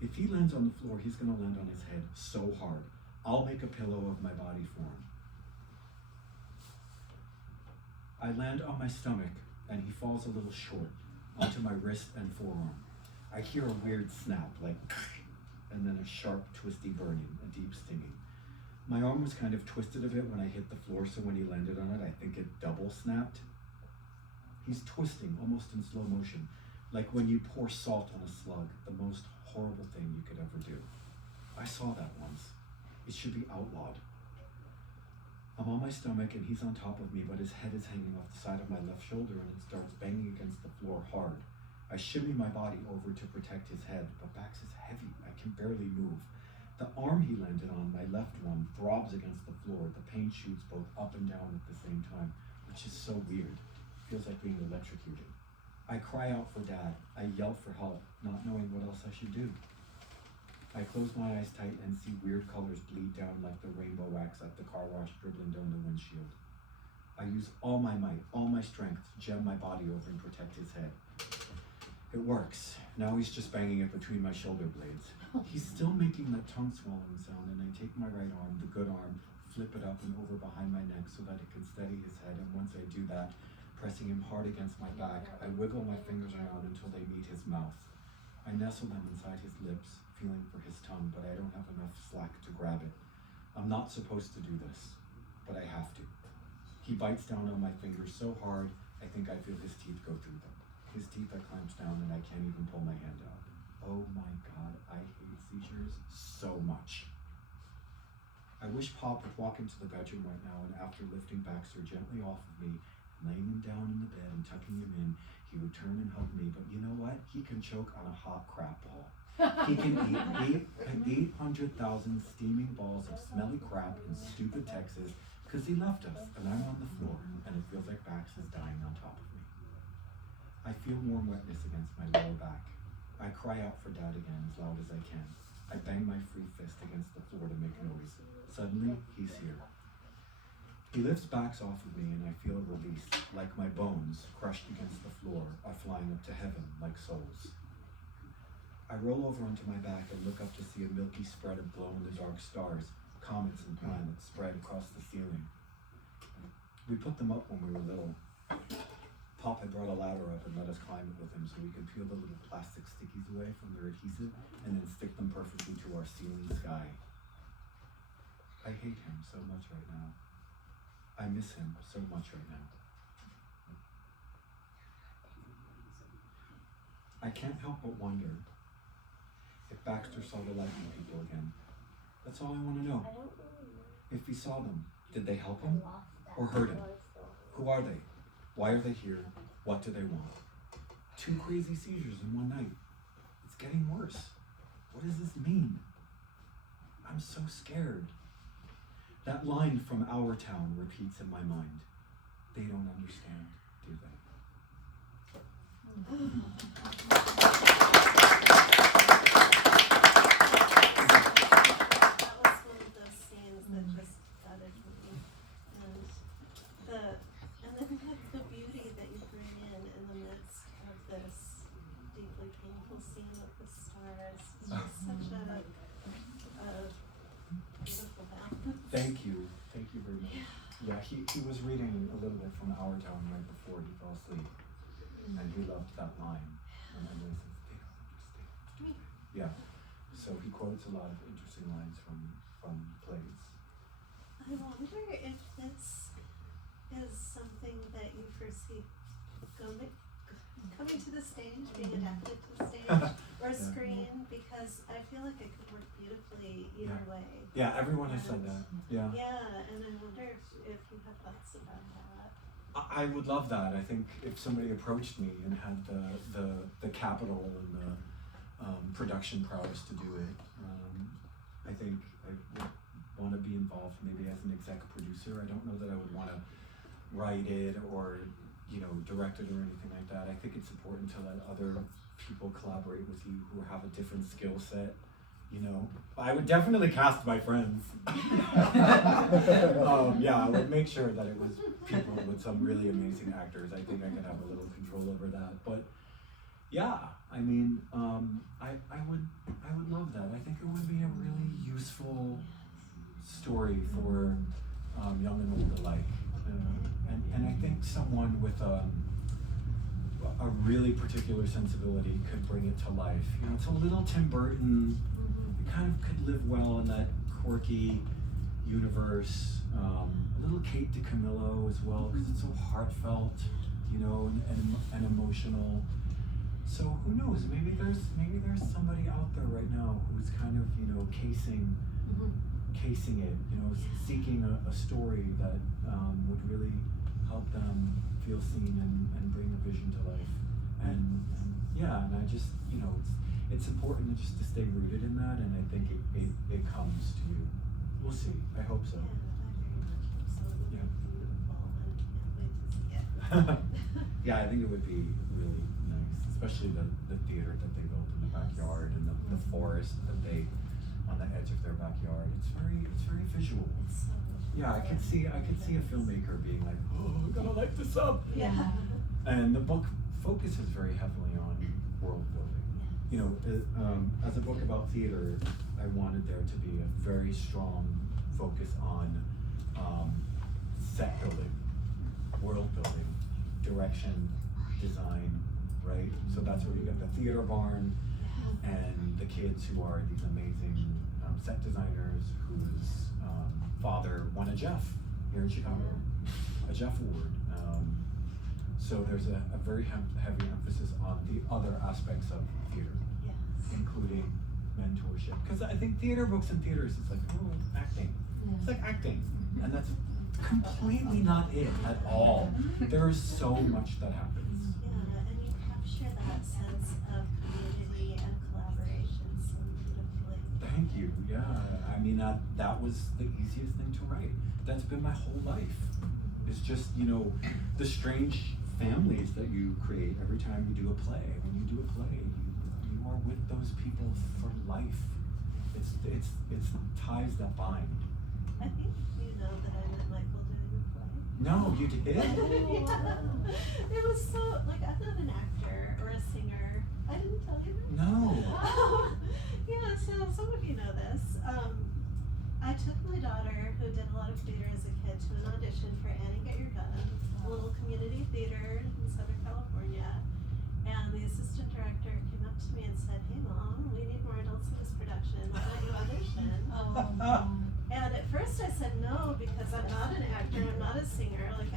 If he lands on the floor, he's gonna land on his head so hard. I'll make a pillow of my body for him. I land on my stomach and he falls a little short onto my wrist and forearm. I hear a weird snap, like, and then a sharp, twisty burning, a deep stinging. My arm was kind of twisted a bit when I hit the floor, so when he landed on it, I think it double snapped. He's twisting, almost in slow motion, like when you pour salt on a slug, the most horrible thing you could ever do. I saw that once. It should be outlawed. I'm on my stomach and he's on top of me, but his head is hanging off the side of my left shoulder and it starts banging against the floor hard. I shimmy my body over to protect his head, but Bax is heavy. I can barely move. The arm he landed on, my left one, throbs against the floor. The pain shoots both up and down at the same time, which is so weird. Feels like being electrocuted. I cry out for Dad. I yell for help, not knowing what else I should do. I close my eyes tight and see weird colors bleed down like the rainbow wax at the car wash dribbling down the windshield. I use all my might, all my strength to jam my body over and protect his head. It works. Now he's just banging it between my shoulder blades. He's still making that tongue swallowing sound, and I take my right arm, the good arm, flip it up and over behind my neck so that it can steady his head, and once I do that, pressing him hard against my back, I wiggle my fingers around until they meet his mouth. I nestle them inside his lips, feeling for his tongue, but I don't have enough slack to grab it. I'm not supposed to do this, but I have to. He bites down on my fingers so hard, I think I feel his teeth go through them. His teeth are clenched down and I can't even pull my hand out. Oh my God, I hate seizures so much. I wish Pop would walk into the bedroom right now and after lifting Baxter gently off of me, laying him down in the bed and tucking him in, he would turn and hug me, but you know what? He can choke on a hot crap ball. He can eat 800,000 steaming balls of smelly crap in stupid Texas because he left us and I'm on the floor and it feels like Bax is dying on top of me. I feel warm wetness against my lower back. I cry out for Dad again as loud as I can. I bang my free fist against the floor to make noise. Suddenly, he's here. He lifts Bax off of me and I feel a release, like my bones, crushed against the floor, are flying up to heaven like souls. I roll over onto my back and look up to see a milky spread of glow-in-the-dark stars, comets and planets spread across the ceiling. We put them up when we were little. Pop had brought a ladder up and let us climb it with him so we could peel the little plastic stickies away from their adhesive and then stick them perfectly to our ceiling sky. I hate him so much right now. I miss him so much right now. I can't help but wonder if Baxter saw the lightning people again. That's all I want to know. If he saw them, did they help him or hurt him? Who are they? Why are they here? What do they want? 2 crazy seizures in one night. It's getting worse. What does this mean? I'm so scared. That line from Our Town repeats in my mind. They don't understand, do they? That was one of those scenes that just gutted me. And then the beauty that you bring in the midst of this deeply painful scene with the stars is just such a beautiful balance. Thank you very much. Yeah, he was reading a little bit from Our Town right before he fell asleep, and he loved that line. And then he says, "They don't understand." Yeah, so he quotes a lot of interesting lines from plays. I wonder if this is something that you foresee coming to the stage, being adapted to the stage or screen, because I feel like it could work beautifully either way. Yeah, everyone has said that. Yeah. Yeah, and I wonder if you have thoughts about that. I would love that. I think if somebody approached me and had the capital and the production prowess to do it, I think I would want to be involved maybe as an exec producer. I don't know that I would want to write it or direct it or anything like that. I think it's important to let other people collaborate with you who have a different skill set. I would definitely cast my friends. Yeah, I would make sure that it was people with some really amazing actors. I think I could have a little control over that. But yeah, I mean, I would love that. I think it would be a really useful story for young and old alike. And I think someone with a really particular sensibility could bring it to life. It's a little Tim Burton. It kind of could live well in that quirky universe. A little Kate DiCamillo as well, because it's so heartfelt, and emotional. So who knows? Maybe there's somebody out there right now who's kind of casing it, seeking a story that would really help them feel seen and bring a vision to life. And I just, it's important just to stay rooted in that, and I think it comes to you. We'll see. I hope so. Yeah, I very much hope so. It looks beautiful, and I can't wait to see it. Yeah, I think it would be really nice, especially the theater that they built in the backyard and the forest that they on the edge of their backyard. It's very visual. It's so Yeah, I could see a filmmaker being like, "Oh, I gotta light this up." yeah. And the book focuses very heavily on world building. As a book about theater, I wanted there to be a very strong focus on set building, world building, direction, design, right? So that's where you get the theater barn and the kids who are these amazing set designers whose father won a Jeff here in Chicago, a Jeff Award. So there's a very heavy emphasis on the other aspects of theater, Yes. including mentorship. Because I think theater books and theaters, it's like, oh, acting. It's like acting. And that's completely not it at all. There is so much that happens. Yeah, and you capture that sense of community and collaboration so beautifully. Thank you. Yeah, I mean that was the easiest thing to write. That's been my whole life. It's just the strange families that you create every time you do a play. When you do a play, you are with those people for life. It's ties that bind. I think you know that I met Michael doing a play. No, you did. It was so, I'm not an actor or a singer. I didn't tell you that. No. Yeah, so some of you know this. I took my daughter, who did a lot of theater as a kid, to an audition for Annie Get Your Gun, a little community theater in Southern California. And the assistant director came up to me and said, "Hey Mom, we need more adults in this production. Why don't you audition?" And at first I said no, because I'm not an actor, I'm not a singer. Like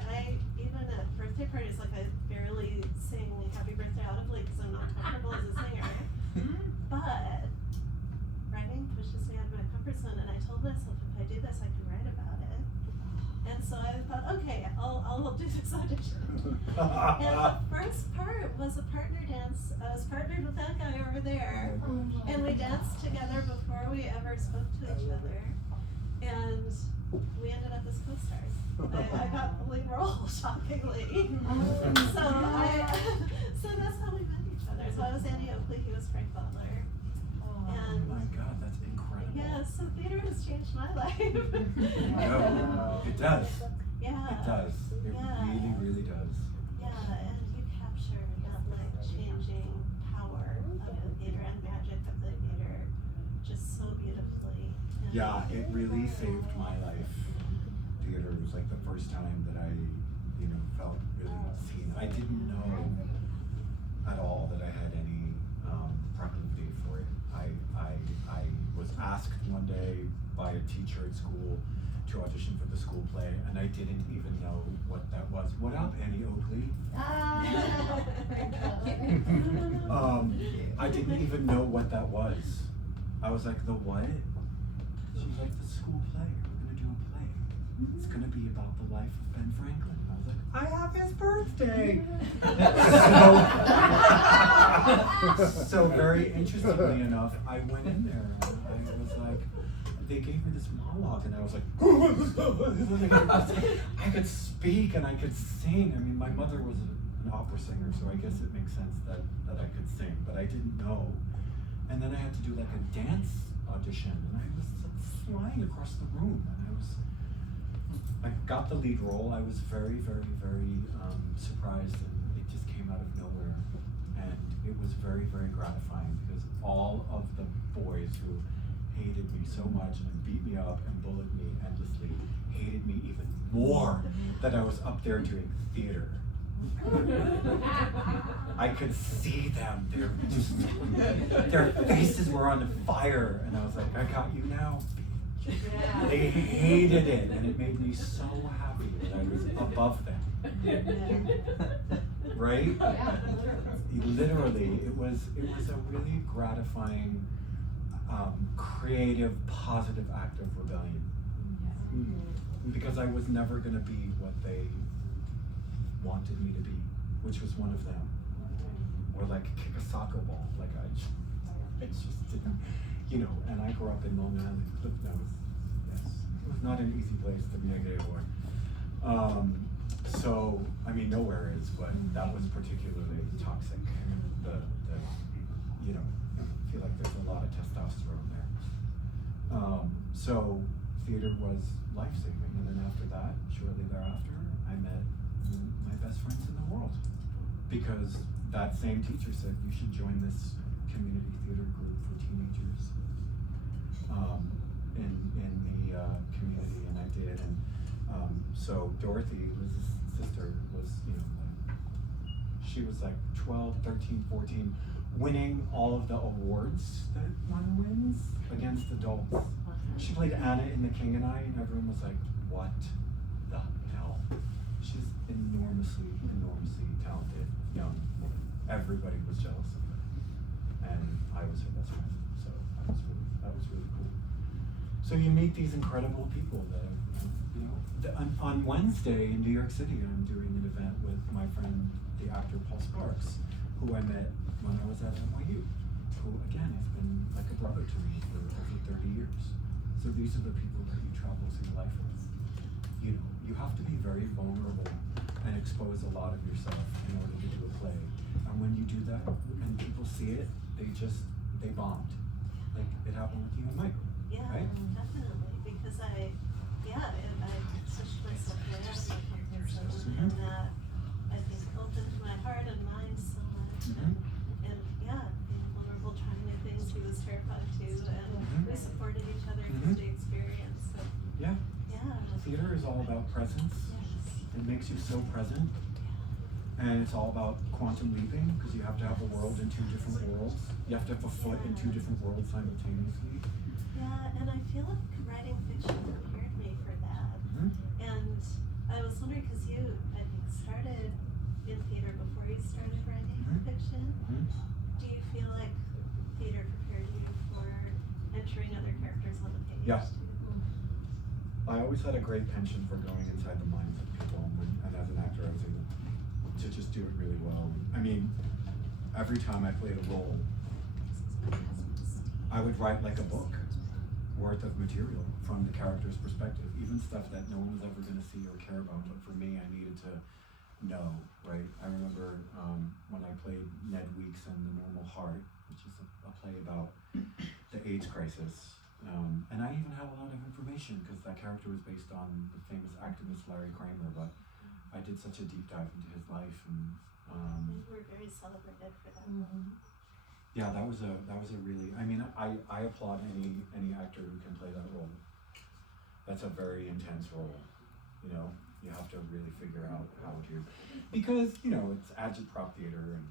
even at birthday parties, like I barely sing Happy Birthday audibly because I'm not comfortable as a singer. But writing pushes me out of my comfort zone, and I told myself if I do this, I can write about it. And so I thought, okay, I'll do this audition. And the first part was a partner dance. I was partnered with that guy over there, and we danced together before we ever spoke to each other. And we ended up as co-stars. I got the lead role, shockingly. So that's how we met each other. So I was Annie Oakley, he was Frank Butler. And Oh my God, that's incredible. yeah, so theater has changed my life. No, it does. Yeah. It does. It really, really does. Yeah, and you capture that life-changing power of the theater and magic of the theater just so beautifully. And Yeah, it really saved my life. Theater was like the first time that I, felt really seen. I didn't know at all that I had any proclivity for it. I was asked one day by a teacher at school to audition for the school play, and I didn't even know what that was. What up, Annie Oakley? I didn't even know what that was. I was like, the what? She was like, the school play. We're gonna do a play. It's gonna be about the life of Ben Franklin. And I was like, I have his birthday. So very interestingly enough, I went in there and I was like, they gave me this monologue, and I was like, I could speak and I could sing. I mean, my mother was an opera singer, so I guess it makes sense that I could sing, but I didn't know. And then I had to do like a dance audition, and I was like flying across the room, and I got the lead role. I was very, very, very surprised, and it just came out of nowhere. And it was very, very gratifying, because all of the boys who hated me so much and beat me up and bullied me endlessly hated me even more that I was up there doing theater. I could see them. Their faces were on fire, and I was like, I got you now. They hated it, and it made me so happy that I was above them. Right? Literally, it was a really gratifying, creative, positive act of rebellion. Because I was never going to be what they wanted me to be, which was one of them. Or like kick a soccer ball. Like I just didn't, and I grew up in Long Island. It was not an easy place to be a gay boy. So, I mean, nowhere is, but that was particularly toxic. I feel like there's a lot of testosterone there. So theater was life-saving, and then after that, shortly thereafter, I met my best friends in the world, because that same teacher said you should join this community theater group for teenagers in the community, and I did. And so Dorothy, Liz's sister, was she was like 12, 13, 14, winning all of the awards that one wins against adults. She played Anna in The King and I, and everyone was like, what the hell? She's enormously talented, young woman. Everybody was jealous of her, and I was her best friend, so that was really cool. So you meet these incredible people that, on Wednesday in New York City, I'm doing an event with my friend, the actor Paul Sparks, who I met when I was at NYU, who again has been like a brother to me for over 30 years. So these are the people that you travel through life with. You have to be very vulnerable and expose a lot of yourself in order to do a play. And when you do that and people see it, they bombed. Like it happened with you and Michael. Yeah, right? Definitely, because I pushed myself way out of my comfort zone, and that I think opened my heart and mind so much. And being vulnerable, trying new things, he was terrified too, and we supported each other through the experience. about presence. It makes you so present. And it's all about quantum leaping, because you have to have a world in two different worlds. You have to have a foot in two different worlds simultaneously. Yeah, and I feel like writing fiction prepared me for that. And I was wondering, because you, I think, started in theater before you started writing fiction. Do you feel like theater prepared you for entering other characters on the page? Yeah. I always had a great penchant for going inside the minds of people, and as an actor I was able to just do it really well. I mean, every time I played a role, I would write like a book worth of material from the character's perspective, even stuff that no one was ever going to see or care about, but for me I needed to know, right? I remember when I played Ned Weeks in The Normal Heart, which is a play about the AIDS crisis. And I even had a lot of information because that character was based on the famous activist Larry Kramer, but I did such a deep dive into his life, and We're very celebrated for that. yeah, that was a really, I mean, I applaud any actor who can play that role. That's a very intense role, you know. You have to really figure out how to, because, you know, it's agitprop theater, and,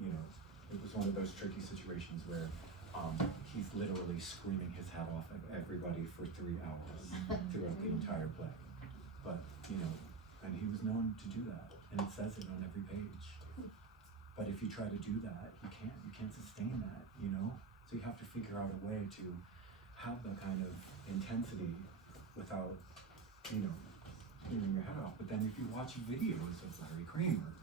you know, it was one of those tricky situations where he's literally screaming his hat off at everybody for 3 hours throughout the entire play. But, you know, and he was known to do that, and it says it on every page. But if you try to do that, you can't sustain that, you know? So you have to figure out a way to have the kind of intensity without, you know, screaming your head off. But then if you watch videos of Larry Kramer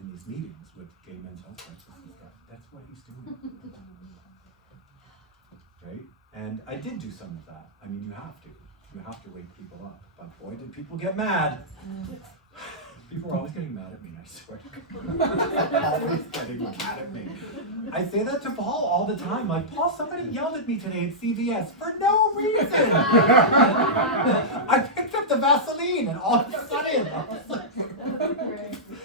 in these meetings with gay men's health crisis and stuff, that's what he's doing. Right? And I did do some of that. I mean, you have to wake people up. But boy, did people get mad. People were always getting mad at me, I swear to God. Always getting mad at me. I say that to Paul all the time. Like, Paul, somebody yelled at me today at CVS for no reason. I picked up the Vaseline, and all of a sudden, I was like,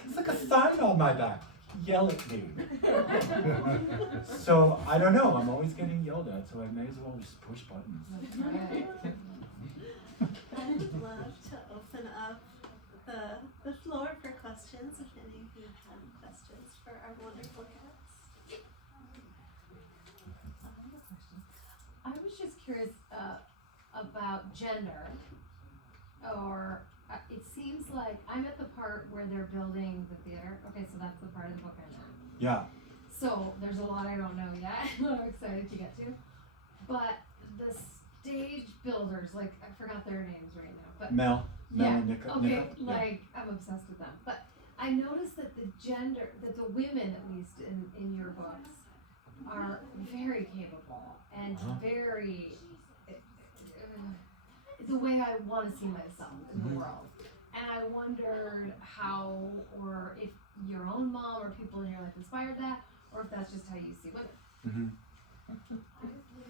it's like a sign on my back. Yell at me. So, I don't know. I'm always getting yelled at, so I may as well just push buttons. I would love to open up the floor for questions, if any of you have questions for our wonderful guests. I was just curious about gender, or it seems like I'm at the part where they're building the theater. Okay, so that's the part of the book I'm in. Yeah. So there's a lot I don't know yet. I'm excited to get to. But the stage builders, like I forgot their names right now, but Mel yeah, and Nika. okay, Nika, like I'm obsessed with them. But I noticed that the women, at least in your books, are very capable and very the way I want to see myself in the world. And I wondered how, or if your own mom or people in your life inspired that, or if that's just how you see women.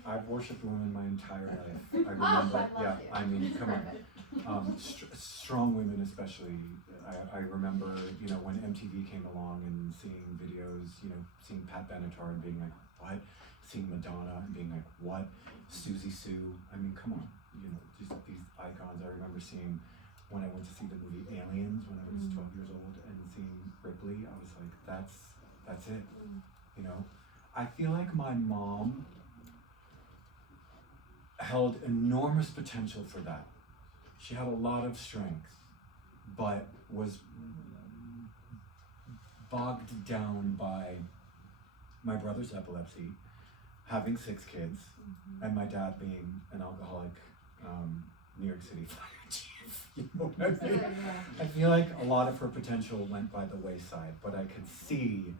I've worshipped women my entire life. I remember, I mean, come on. Strong women especially. I remember, you know, when MTV came along and seeing videos, you know, seeing Pat Benatar and being like, what? Seeing Madonna and being like, what? Susie Sue. I mean, come on. You know, just these icons. I remember seeing, when I went to see the movie Aliens when I was 12 years old, and seeing Ripley, I was like, that's it. You know? I feel like my mom held enormous potential for that. She had a lot of strength, but was bogged down by my brother's epilepsy, having 6 kids, and my dad being an alcoholic New York City fire chief. You know what I mean? I feel like a lot of her potential went by the wayside, but I could see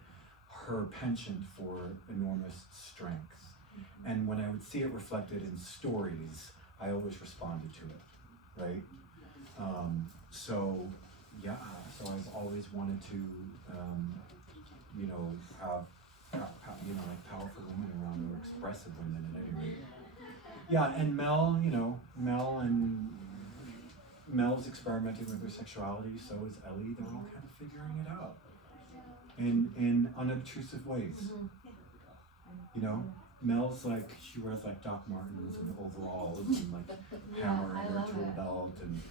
her penchant for enormous strength. And when I would see it reflected in stories, I always responded to it, right? So I've always wanted to, you know, have you know, like powerful women around, or expressive women at any rate. Yeah, and Mel's experimenting with her sexuality, so is Ellie. They're all kind of figuring it out in unobtrusive ways. You know, Mel's like, she wears like Doc Martens and overalls and like hammer in her tool belt, and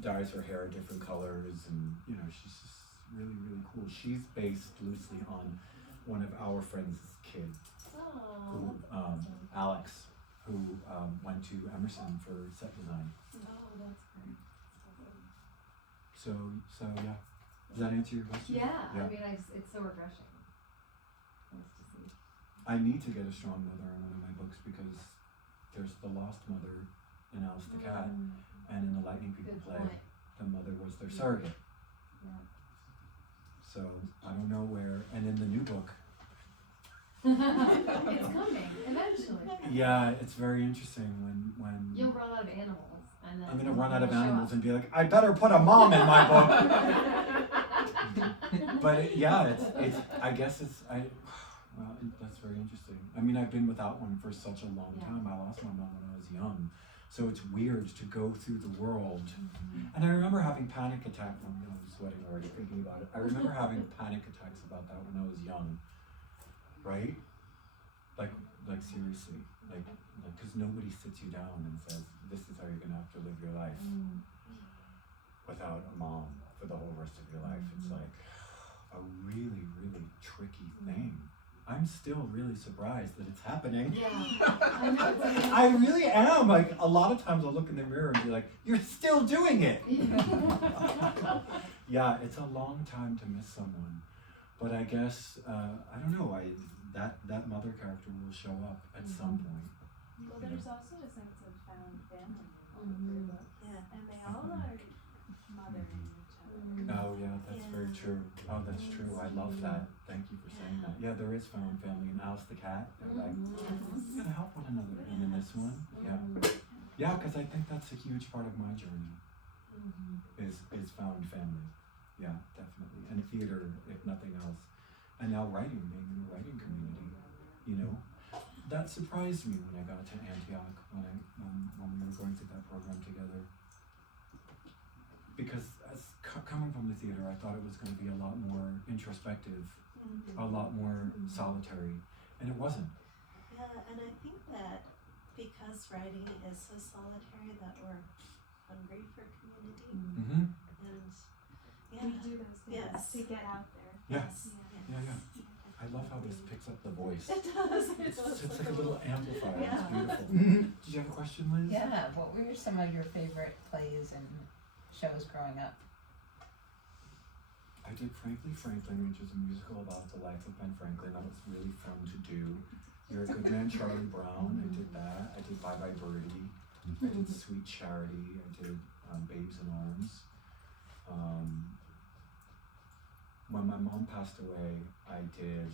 dyes her hair different colors, and you know, she's just really, really cool. She's based loosely on one of our friends' kids, who Alex, who went to Emerson for set design. Oh, that's great. So yeah. Does that answer your question? Yeah, I mean, it's so refreshing. Nice to see. I need to get a strong mother in one of my books because there's the lost mother in Alice the Cat, and in the Lightning People Good play, point. the mother was their surrogate. Yeah. So I don't know where. And in the new book, It's coming eventually. yeah, it's very interesting when You'll run out of animals, and then I'm gonna run out of they'll show animals up. and be like, I better put a mom in my book. But yeah, it's I guess it's well, that's very interesting. I mean, I've been without one for such a long time. I lost my mom when I was young, so it's weird to go through the world. And I remember having panic attacks. I'm sweating already thinking about it. I remember having panic attacks about that when I was young, right? Like seriously, like because nobody sits you down and says, this is how you're gonna have to live your life without a mom for the whole rest of your life. It's like a really, really tricky thing. I'm still really surprised that it's happening. Yeah, I know. It's like, I really am. Like a lot of times I'll look in the mirror and be like, you're still doing it. Yeah, it's a long time to miss someone. But I guess, I don't know, that mother character will show up at some point. Well, there's also a sense of found family in all of Mhm. your books. Yeah. And they all are mothering each other. Oh yeah, that's very true. Oh, that's true. I love that. Thank you for saying that. Yeah, there is found family in Alice the Cat. They're like, we gotta help one another. And in this one, yeah. Yeah, because I think that's a huge part of my journey, is found family. Yeah, definitely. And theater, if nothing else. And now writing, being in a writing community, you know. That surprised me when I got to Antioch, when we were going through that program together. Because coming from the theater, I thought it was going to be a lot more introspective, a lot more solitary, and it wasn't. Yeah, and I think that because writing is so solitary that we're hungry for community. Mm-hmm. And yeah. We do those things Yes. to get out there. Yes. Yeah. Yeah. I love how this picks up the voice. It does. It's like a little amplifier. Yeah. It's beautiful. Did you have a question, Liz? Yeah, what were some of your favorite plays and shows growing up? I did Frankly Franklin, which is a musical about the life of Ben Franklin. That was really fun to do. You're a Good Man, Charlie Brown. I did that. I did Bye Bye Birdie. I did Sweet Charity. I did Babes in Arms. When my mom passed away, I did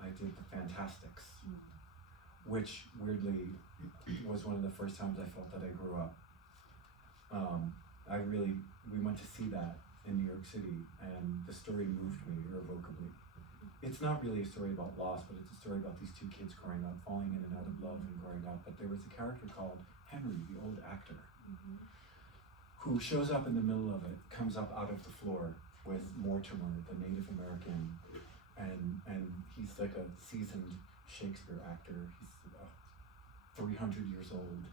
The Fantastics, which weirdly was one of the first times I felt that I grew up. We went to see that in New York City, and the story moved me irrevocably. It's not really a story about loss, but it's a story about these two kids growing up, falling in and out of love and growing up. But there was a character called Henry, the old actor, who shows up in the middle of it, comes up out of the floor with Mortimer, the Native American, and he's like a seasoned Shakespeare actor. He's 300 years old.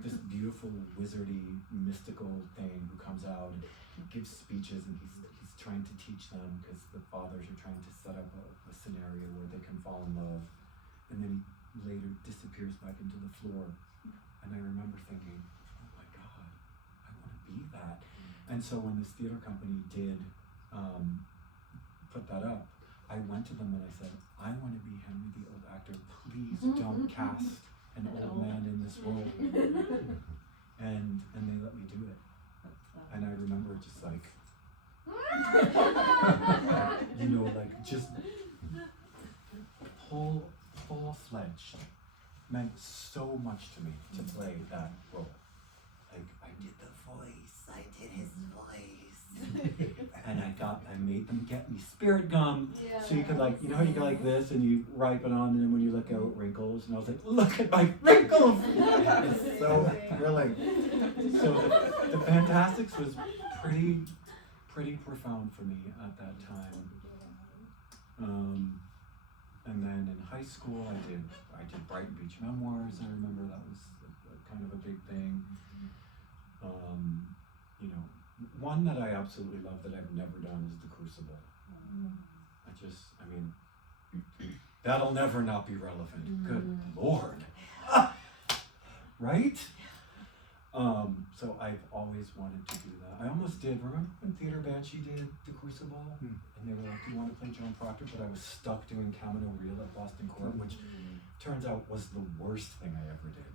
This beautiful, wizardy, mystical thing who comes out and gives speeches, and he's trying to teach them because the fathers are trying to set up a scenario where they can fall in love, and then he later disappears back into the floor. And I remember thinking, oh my God, I want to be that. And so when this theater company did put that up, I went to them and I said, I want to be Henry the old actor. Please don't cast an old man in this role. And they let me do it. And I remember just like, you know, like just full-fledged meant so much to me to play that role. Like I did the voice, I did his voice. And I made them get me spirit gum, so you could like, you know how you go like this and you ripe it on, and then when you look out, wrinkles, and I was like, look at my wrinkles! It's so thrilling. So the Fantastics was pretty profound for me at that time. And then in high school, I did Brighton Beach Memoirs. I remember that was kind of a big thing. You know, one that I absolutely love that I've never done is the Crucible. I mean, that'll never not be relevant. Good Lord. Right? So I've always wanted to do that. I almost did. Remember when Theater Banshee did the Crucible? And they were like, do you want to play Joan Proctor? But I was stuck doing Camino Real at Boston Court, which turns out was the worst thing I ever did.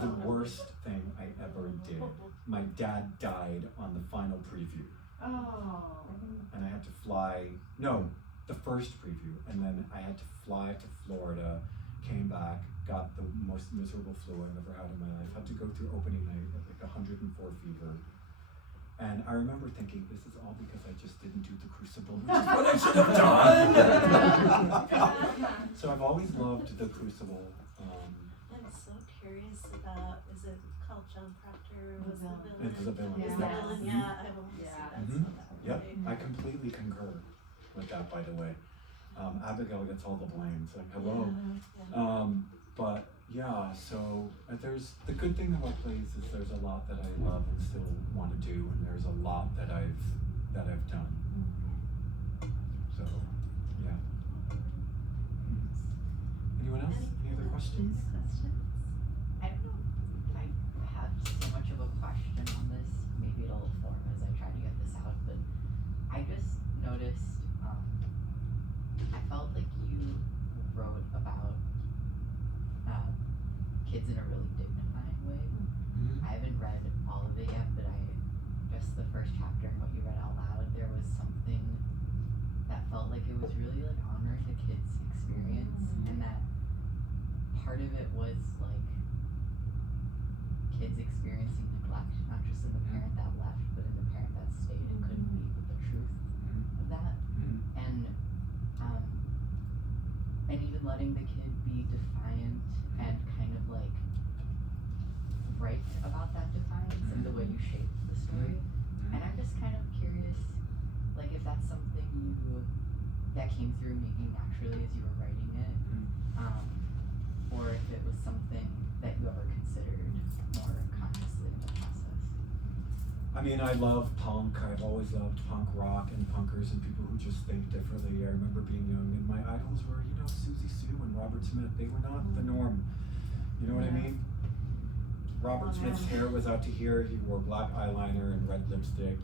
The worst thing I ever did. My dad died on the final preview. Oh. And I had to fly, no, the first preview. And then I had to fly to Florida, came back, got the most miserable flu I've ever had in my life, had to go through opening night at like 104 fever. And I remember thinking, this is all because I just didn't do the Crucible, which is what I should have done! So I've always loved the Crucible. I'm so curious about, is it called Joan Proctor? Was the villain? It was a villain. Was the villain? Yeah, I want to see that. So that would Yep, be- I completely concur with that, by the way. Abigail gets all the blame. It's like, hello. But yeah, so there's the good thing about plays is there's a lot that I love and still want to do, and there's a lot that I've done. So yeah. Anyone else? Any other questions? I don't know if I have so much of a question on this. Maybe it'll form as I try to get this out, but I just noticed, I felt like you wrote about kids in a really dignifying way. I haven't read all of it yet, but just the first chapter and what you read out loud, there was something that felt like it was really like honoring the kids' experience, and that part of it was like kids experiencing neglect, not just in the parent that left, but in the parent that stayed and couldn't leave with the truth of that. And even letting the kid be defiant and kind of like right about that defiance and the way you shaped the story. And I'm just kind of curious, like if that's something that came through maybe naturally as you were writing it, or if it was something that you ever considered more consciously in the process. I mean, I love punk. I've always loved punk rock and punkers and people who just think differently. I remember being young and my idols were, Susie Sue and Robert Smith. They were not the norm. You know what I mean? Robert Smith's hair was out to here. He wore black eyeliner and red lipstick.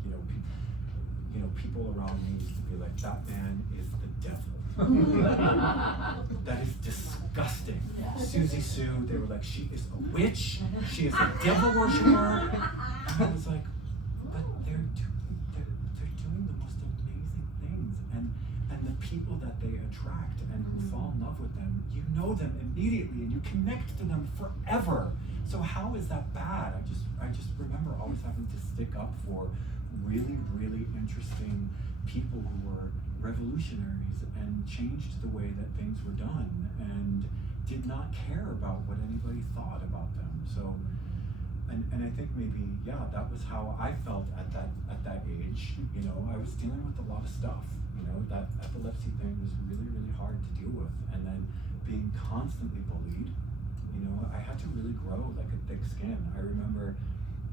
People around me used to be like, that man is the devil. That is disgusting. Susie Sue, they were like, she is a witch. She is a devil worshiper. And I was like, but they're doing the most amazing things, and the people that they attract and who fall in love with them, you know them immediately and you connect to them forever. So how is that bad? I just remember always having to stick up for really, really interesting people who were revolutionaries and changed the way that things were done and did not care about what anybody thought about them. So and I think maybe, that was how I felt at that age. I was dealing with a lot of stuff. That epilepsy thing was really, really hard to deal with. And then being constantly bullied, I had to really grow like a thick skin. I remember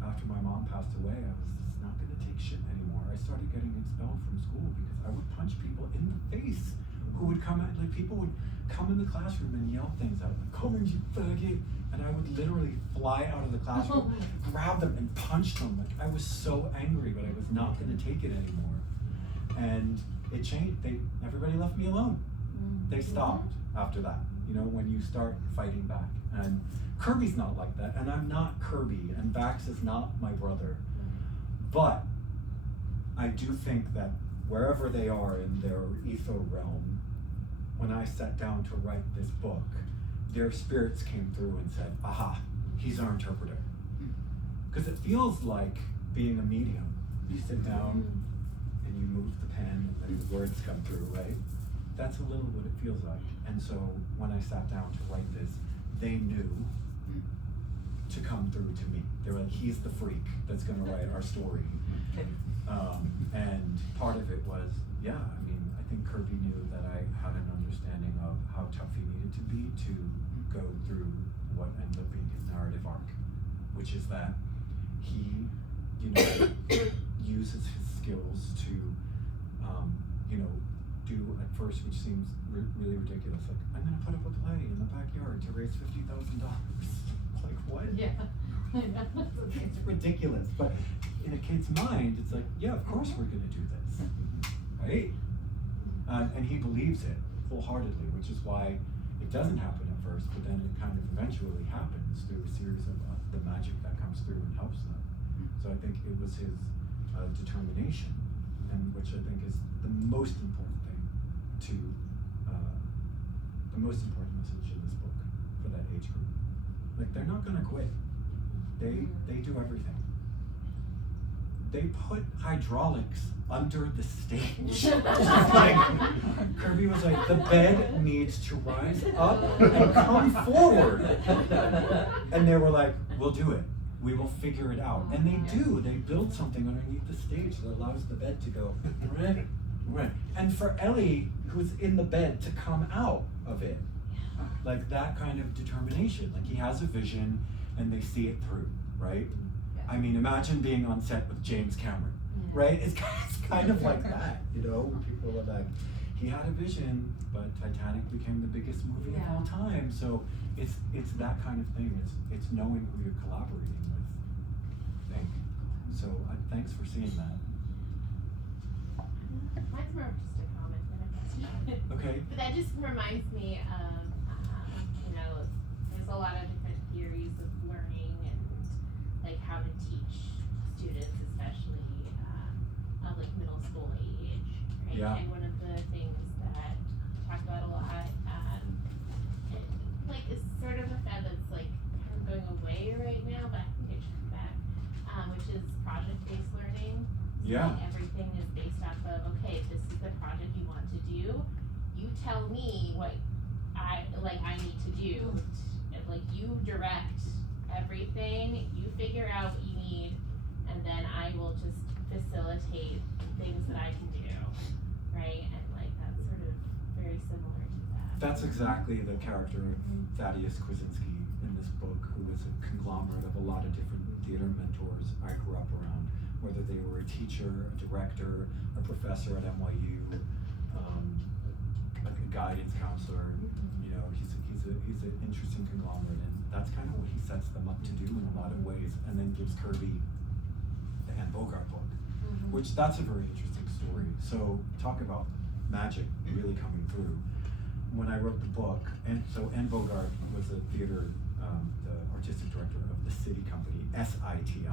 after my mom passed away, I was just not gonna take shit anymore. I started getting expelled from school because I would punch people in the face who would come at, like people would come in the classroom and yell things out, like, Cummings, you faggot. And I would literally fly out of the classroom, grab them and punch them. Like I was so angry, but I was not gonna take it anymore. And it changed. Everybody left me alone. They stopped after that, when you start fighting back. And Kirby's not like that, and I'm not Kirby, and Bax is not my brother. But I do think that wherever they are in their ether realm, when I sat down to write this book, their spirits came through and said, aha, he's our interpreter. Because it feels like being a medium. You sit down and you move the pen and then the words come through, right? That's a little what it feels like. And so when I sat down to write this, they knew to come through to me. They were like, he's the freak that's gonna write our story. And part of it was, I think Kirby knew that I had an understanding of how tough he needed to be to go through what ended up being his narrative arc. which is that he, you know, uses his skills to, you know, do at first, which seems really ridiculous. Like, I'm gonna put up a play in the backyard to raise $50,000. Like, what? Yeah. It's ridiculous, but in a kid's mind, it's like, yeah, of course we're gonna do this, right? And he believes it wholeheartedly, which is why it doesn't happen at first, but then it kind of eventually happens through a series of the magic that comes through and helps them. So I think it was his determination, and which I think is the most important thing to, the most important message in this book for that age group. Like, they're not gonna quit. They do everything. They put hydraulics under the stage. Like, Kirby was like, the bed needs to rise up and come forward. And they were like, we'll do it. We will figure it out. And they do. They build something underneath the stage that allows the bed to go, right. And for Ellie, who's in the bed, to come out of it. Like, that kind of determination. Like, he has a vision and they see it through, right? I mean, imagine being on set with James Cameron, right? It's kind of like that, you know? People are like, he had a vision, but Titanic became the biggest movie of all time. So it's that kind of thing. It's knowing who you're collaborating with, I think. So thanks for seeing that. Mine's more of just a comment than a question. Okay. But that just reminds me of, you know, there's a lot of different theories of learning and like how to teach students, especially of like middle school age, right? Yeah. And one of the things that I talk about a lot, like is sort of a fad that's like kind of going away right now, but I think it should come back, which is project-based learning. Yeah. Like everything is based off of, okay, this is the project you want to do. You tell me what I need to do. Like, you direct everything. You figure out what you need, and then I will just facilitate things that I can do, right? And like that's sort of very similar to that. That's exactly the character of Thaddeus Kwasinski in this book, who was a conglomerate of a lot of different theater mentors I grew up around, whether they were a teacher, a director, a professor at NYU, a guidance counselor. You know, he's an interesting conglomerate, and that's kind of what he sets them up to do in a lot of ways, and then gives Kirby the Anne Bogart book, which that's a very interesting story. So talk about magic really coming through. When I wrote the book, and so Anne Bogart was a theater, the artistic director of the City Company, SITI,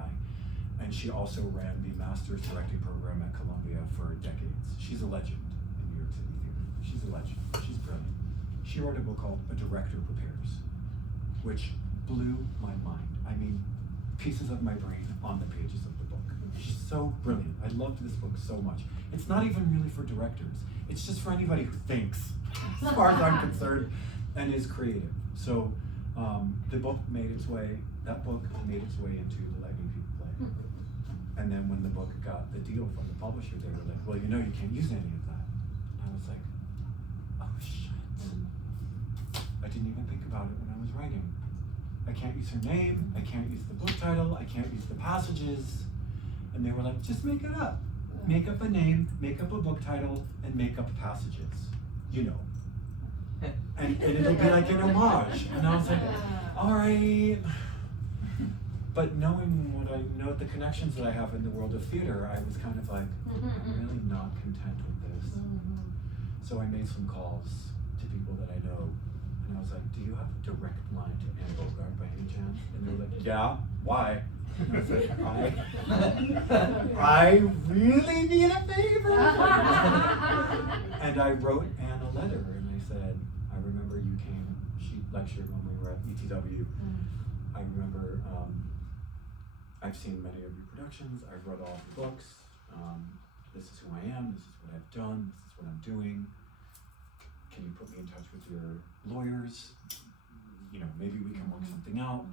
and she also ran the Master's Directing Program at Columbia for decades. She's a legend in New York City theater. She's a legend. She's brilliant. She wrote a book called A Director Prepares, which blew my mind. I mean, pieces of my brain on the pages of the book. She's so brilliant. I loved this book so much. It's not even really for directors. It's just for anybody who thinks, as far as I'm concerned, and is creative. So the book made its way, that book made its way into the Lightning People play. And then when the book got the deal from the publisher, they were like, well, you know, you can't use any of that. And I was like, oh shit. I didn't even think about it when I was writing. I can't use her name, I can't use the book title, I can't use the passages. And they were like, just make it up. Make up a name, make up a book title, and make up passages. You know. And it'll be like an homage. And I was like, all right. But knowing what I know, the connections that I have in the world of theater, I was kind of like, I'm really not content with this. So I made some calls to people that I know. And I was like, do you have a direct line to Anne Bogart by any chance? And they were like, yeah, why? And I was like, I really need a favor. And I wrote Anne a letter and I said, I remember you came, she lectured when we were at ETW. I remember, I've seen many of your productions, I've read all of your books. This is who I am, this is what I've done, this is what I'm doing. Can you put me in touch with your lawyers? You know, maybe we can work something out.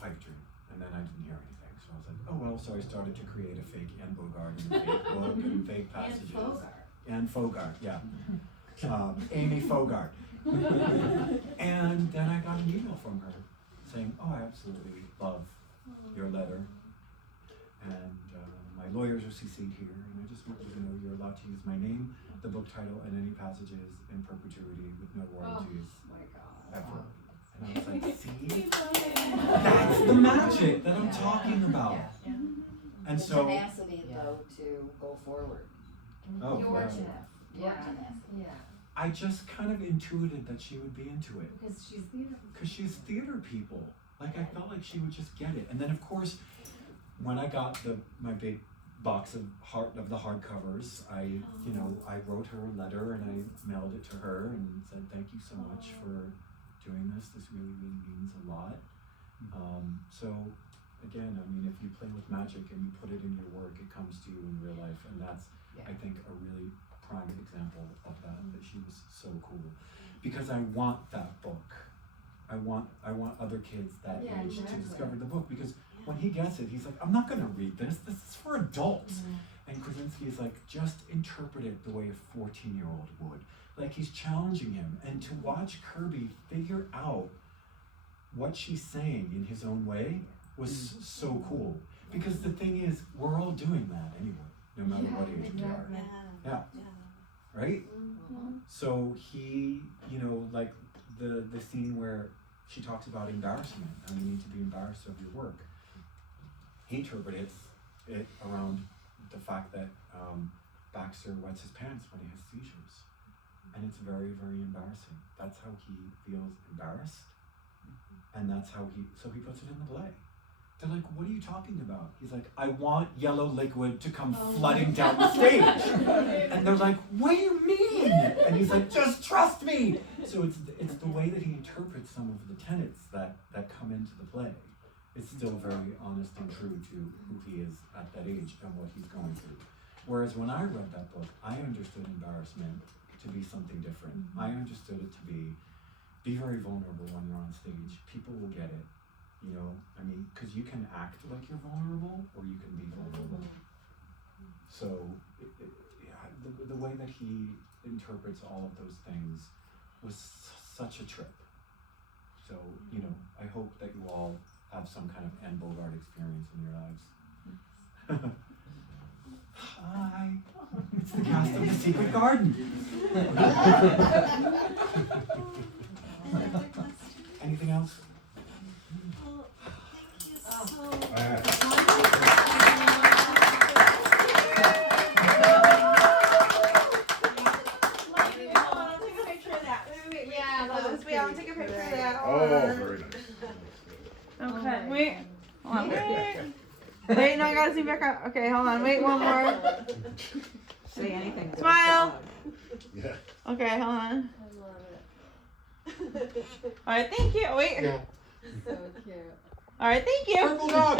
Pipe dream. And then I didn't hear anything. So I was like, oh well, so I started to create a fake Anne Bogart and a fake book and fake passages. And Fogart. Anne Bogart, yeah. Amy Fogart. And then I got an email from her saying, oh, I absolutely love your letter. And my lawyers are CC'd here, and I just want you to know you're allowed to use my name, the book title, and any passages in perpetuity with no royalties my God. ever. And I was like, see? That's the magic that I'm talking about. Yeah. And The so, tenacity Yeah. though to go forward. oh, Your yeah. Jeff. Your Yeah. tenacity. Yeah. I just kind of intuited that she would be into it. Because she's theater. Because she's theater people. Like, I felt like she would just get it. And then, of course, when I got my big box of the hardcovers, I wrote her a letter and I mailed it to her and said, thank you so much for doing this. This really, really means a lot. So, again, I mean, if you play with magic and you put it in your work, it comes to you in real life. And that's, I think, a really prime example of that she was so cool. Because I want that book. I want other kids that Yeah, age to exactly. discover the book, because when he gets it, he's like, I'm not gonna read this. This is for adults. And Krasinski is like, just interpret it the way a 14-year-old would. Like, he's challenging him. And to watch Kirby figure out what she's saying in his own way was so cool. Because the thing is, we're all doing that anyway, no matter what age we are. Yeah. Yeah. Right? Mm-hmm. So he, like the scene where she talks about embarrassment and the need to be embarrassed of your work. He interprets it around the fact that Baxter wets his pants when he has seizures. And it's very, very embarrassing. That's how he feels embarrassed. And that's how so he puts it in the play. They're like, what are you talking about? He's like, I want yellow liquid to come flooding down the stage. And they're like, what do you mean? And he's like, just trust me. So it's the way that he interprets some of the tenets that come into the play. It's still very honest and true to who he is at that age and what he's going through. Whereas when I read that book, I understood embarrassment to be something different. I understood it to be very vulnerable when you're on stage. People will get it. I mean, because you can act like you're vulnerable or you can be vulnerable. So, the way that he interprets all of those things was such a trip. So, I hope that you all have some kind of Anne Bogart experience in your lives. Hi, it's the cast of The Secret Garden. Anything else? Well, thank you so We all take a picture of that. Oh, very nice. Okay. Wait. Hold on. Wait, no, I gotta zoom back out. Okay, hold on. Wait, one more. Say anything. good. Smile. Yeah. Okay, hold on. I love it. Alright, thank you. Wait. Yeah. So cute. Alright, thank you. Purple dog.